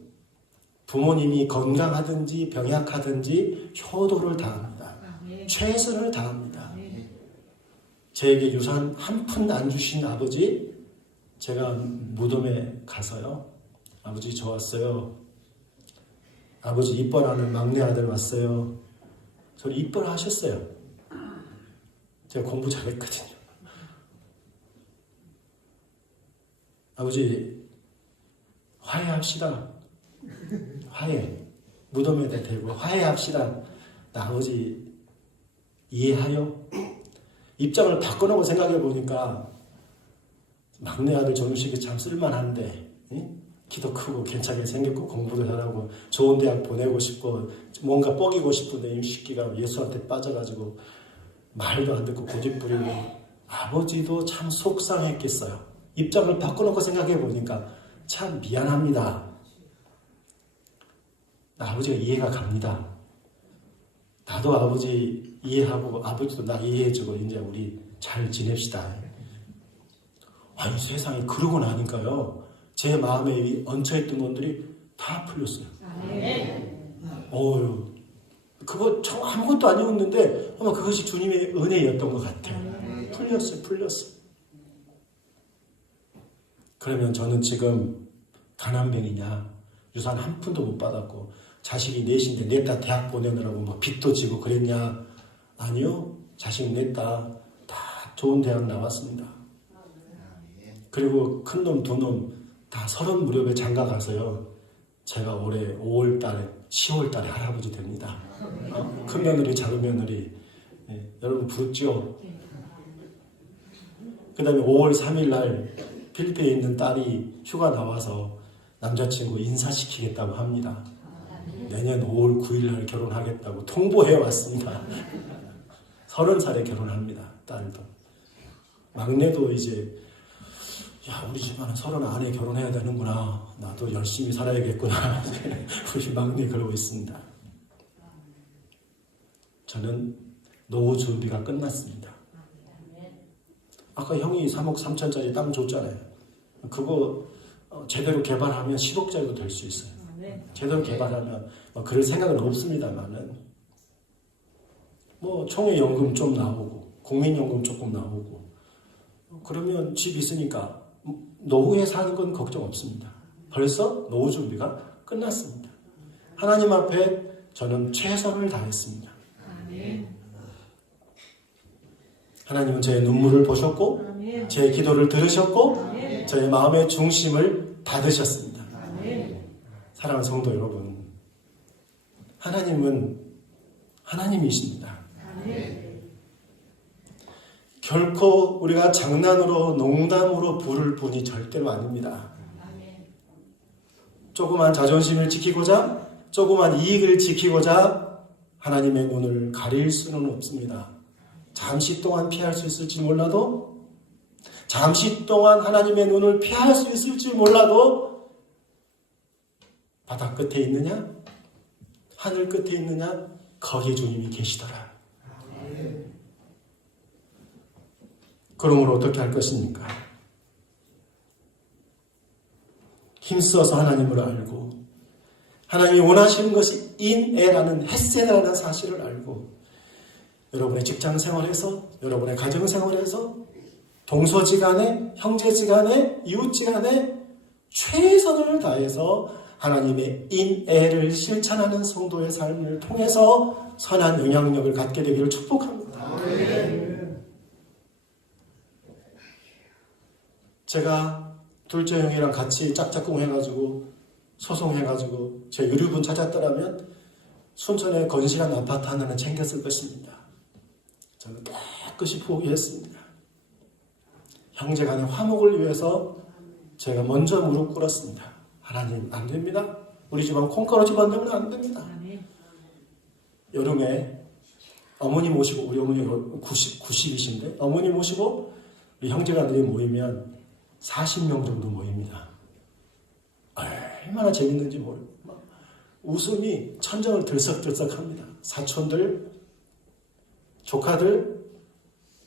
부모님이 건강하든지 병약하든지 효도를 다합니다. 최선을 다합니다. 저에게 유산 한 푼 안 주신 아버지, 제가 무덤에 가서요. 아버지 저 왔어요. 아버지 입번하는 막내 아들 왔어요. 저를 입번하셨어요. 제가 공부 잘했거든요. 아버지 화해합시다. 화해. 무덤에 대고 화해합시다. 나 아버지 이해하여? 입장을 바꿔놓고 생각해 보니까 막내 아들 정식이 참 쓸만한데, 응? 키도 크고 괜찮게 생겼고 공부도 잘하고 좋은 대학 보내고 싶고 뭔가 뻐기고 싶은데 임식기가 예수한테 빠져가지고 말도 안 듣고 고집부리고 아버지도 참 속상했겠어요. 입장을 바꿔놓고 생각해 보니까 참 미안합니다. 아버지가 이해가 갑니다. 나도 아버지 이해하고 아버지도 나 이해해주고 이제 우리 잘 지냅시다. 아니 세상에 그러고 나니까요. 제 마음에 얹혀있던 것들이 다 풀렸어요. 어휴, 그거 참 아무것도 아니었는데 아마 그것이 주님의 은혜였던 것 같아요. 풀렸어요. 그러면 저는 지금 가난뱅이냐, 유산 한 푼도 못 받았고 자식이 넷인데 냈다 대학 보내느라고 막 빚도 지고 그랬냐? 아니요. 자식 냈다. 다 좋은 대학 나왔습니다. 그리고 큰 놈 두 놈 다 30 무렵에 장가 가서요. 제가 올해 5월달에 10월달에 할아버지 됩니다. 큰 며느리 작은 며느리 여러분 부럽죠? 그 다음에 5월 3일 날 필리핀에 있는 딸이 휴가 나와서 남자친구 인사시키겠다고 합니다. 내년 5월 9일 날 결혼하겠다고 통보해 왔습니다. 30살에 결혼합니다. 딸도. 막내도 이제 야 우리 집안은 30 안에 결혼해야 되는구나. 나도 열심히 살아야겠구나. 우리 막내 그러고 있습니다. 저는 노후 준비가 끝났습니다. 아까 형이 3억 3천짜리 땅 줬잖아요. 그거 제대로 개발하면 10억짜리도 될 수 있어요. 제대로 개발하면 그럴 생각은 없습니다만은 뭐 총회연금 좀 나오고 국민연금 조금 나오고 그러면 집 있으니까 노후에 사는 건 걱정 없습니다. 벌써 노후 준비가 끝났습니다. 하나님 앞에 저는 최선을 다했습니다. 하나님은 제 눈물을 보셨고 제 기도를 들으셨고 저의 마음의 중심을 받으셨습니다. 사랑하는 성도 여러분, 하나님은 하나님이십니다. 결코 우리가 장난으로 농담으로 부를 분이 절대로 아닙니다. 조그만 자존심을 지키고자 조그만 이익을 지키고자 하나님의 눈을 가릴 수는 없습니다. 잠시 동안 피할 수 있을지 몰라도 잠시 동안 하나님의 눈을 피할 수 있을지 몰라도 바다 끝에 있느냐? 하늘 끝에 있느냐? 거기 주님이 계시더라. 그러므로 어떻게 할 것입니까? 힘써서 하나님을 알고 하나님이 원하시는 것이 인애라는 헷세라는 사실을 알고 여러분의 직장생활에서 여러분의 가정생활에서 동서지간에 형제지간에 이웃지간에 최선을 다해서 하나님의 인애를 실천하는 성도의 삶을 통해서 선한 영향력을 갖게 되기를 축복합니다. 제가 둘째 형이랑 같이 짝짝꿍 해가지고 소송해가지고 제 유류분 찾았더라면 순천에 건실한 아파트 하나는 챙겼을 것입니다. 저는 깨끗이 포기했습니다. 형제간의 화목을 위해서 제가 먼저 무릎 꿇었습니다. 하나님 안 됩니다. 우리 집안 콩가루 집안 되면 안 됩니다. 여름에 어머니 모시고 우리 어머니가 90이신데 어머니 모시고 우리 형제간들이 모이면 40명 정도 모입니다. 얼마나 재밌는지 모르고 웃음이 천정을 들썩들썩합니다. 사촌들, 조카들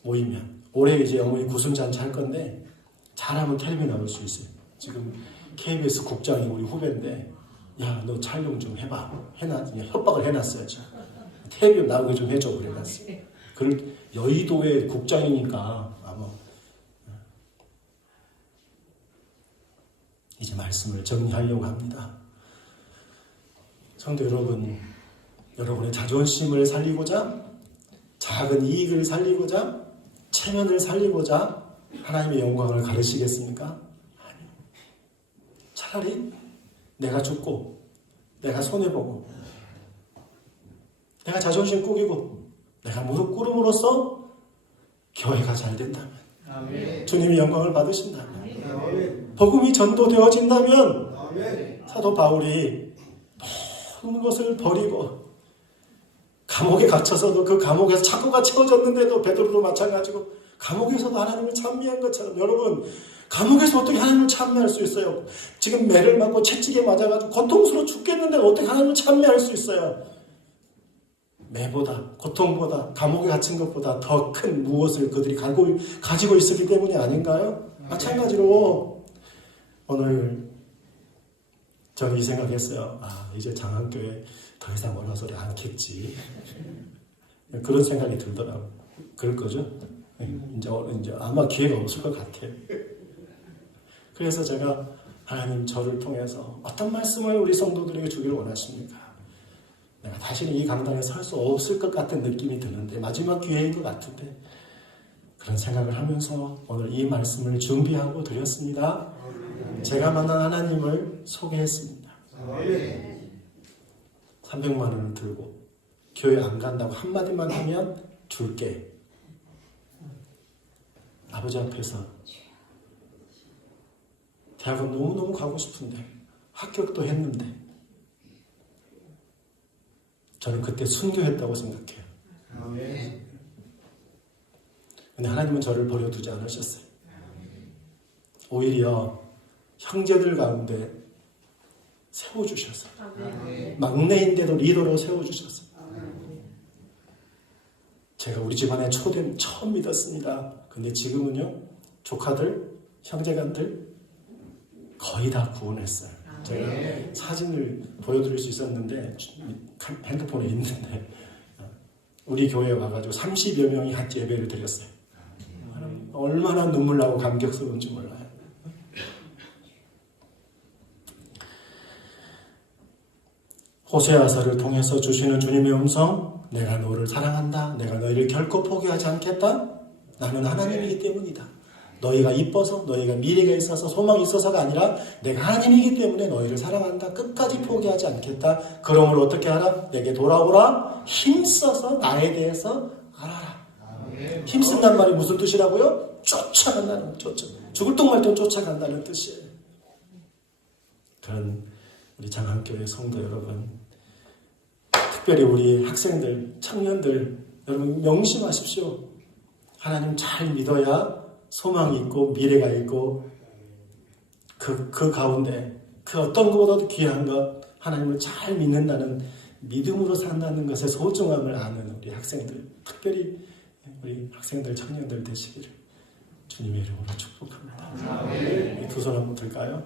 모이면 올해 이제 어머니 구순잔치 할 건데 잘하면 텔레비 나올 수 있어요. 지금 KBS 국장이 우리 후배인데 야, 너 촬영 좀 해봐. 협박을 해놨어요. 텔레비 나오게 좀 해줘. 그래놨어요. 여의도의 국장이니까 아마 이제 말씀을 정리하려고 합니다. 성도 여러분, 여러분의 자존심을 살리고자 작은 이익을 살리고자 체면을 살리고자 하나님의 영광을 가르치겠습니까? 아니요. 차라리 내가 죽고 내가 손해보고 내가 자존심 꾸기고 내가 무릎 꿇음으로써 교회가 잘 된다면 주님이 영광을 받으신다면 복음이 전도되어진다면 사도 바울이 모든 것을 버리고 감옥에 갇혀서도 그 감옥에서 착고가 채워졌는데도 베드로도 마찬가지고 감옥에서도 하나님을 찬미한 것처럼 여러분 감옥에서 어떻게 하나님을 찬미할 수 있어요? 지금 매를 맞고 채찍에 맞아가지고 고통스러워 죽겠는데 어떻게 하나님을 찬미할 수 있어요? 매보다 고통보다 감옥에 갇힌 것보다 더 큰 무엇을 그들이 가지고 있었기 때문이 아닌가요? 마찬가지로 오늘 저는 이 생각했어요. 이제 장안교회 더 이상 원화소리 않겠지. 그런 생각이 들더라고요. 그럴 거죠? 이제 아마 기회가 없을 것 같아요. 그래서 제가 하나님 저를 통해서 어떤 말씀을 우리 성도들에게 주기를 원하십니까? 내가 다시는 이 강당에 설 수 없을 것 같은 느낌이 드는데 마지막 기회인 것 같은데 그런 생각을 하면서 오늘 이 말씀을 준비하고 드렸습니다. 제가 만난 하나님을 소개했습니다. 300만 원을 들고 교회 안 간다고 한마디만 하면 줄게. 아버지 앞에서 대학은 너무너무 가고 싶은데 합격도 했는데 저는 그때 순교했다고 생각해요. 근데 하나님은 저를 버려두지 않으셨어요. 오히려 형제들 가운데 세워주셨어요. 막내인데도 리더로 세워주셨어요. 제가 우리 집안에 초대는 처음 믿었습니다. 근데 지금은요, 조카들, 형제간들 거의 다 구원했어요. 제가 사진을 보여드릴 수 있었는데 핸드폰에 있는데 우리 교회에 와가지고 30여 명이 같이 예배를 드렸어요. 얼마나 눈물 나고 감격스러운지 몰라요. 호세아서를 통해서 주시는 주님의 음성, 내가 너를 사랑한다. 내가 너희를 결코 포기하지 않겠다. 나는 하나님이기 때문이다. 너희가 이뻐서, 너희가 미래가 있어서, 소망이 있어서가 아니라 내가 하나님이기 때문에 너희를 사랑한다. 끝까지 포기하지 않겠다. 그러므로 어떻게 하라? 내게 돌아오라. 힘써서 나에 대해서 알아라. 힘쓴단 말이 무슨 뜻이라고요? 쫓아간다는 죽을 똥말똥 쫓아간다는 뜻이에요. 그런 우리 장안교회 성도 여러분, 특별히 우리 학생들, 청년들 여러분 명심하십시오. 하나님 잘 믿어야 소망이 있고 미래가 있고 그 가운데 그 어떤 것보다도 귀한 것 하나님을 잘 믿는다는 믿음으로 산다는 것의 소중함을 아는 우리 학생들, 특별히 우리 학생들, 청년들 되시기를 주님의 이름으로 축복합니다. 두 손 한번 들까요?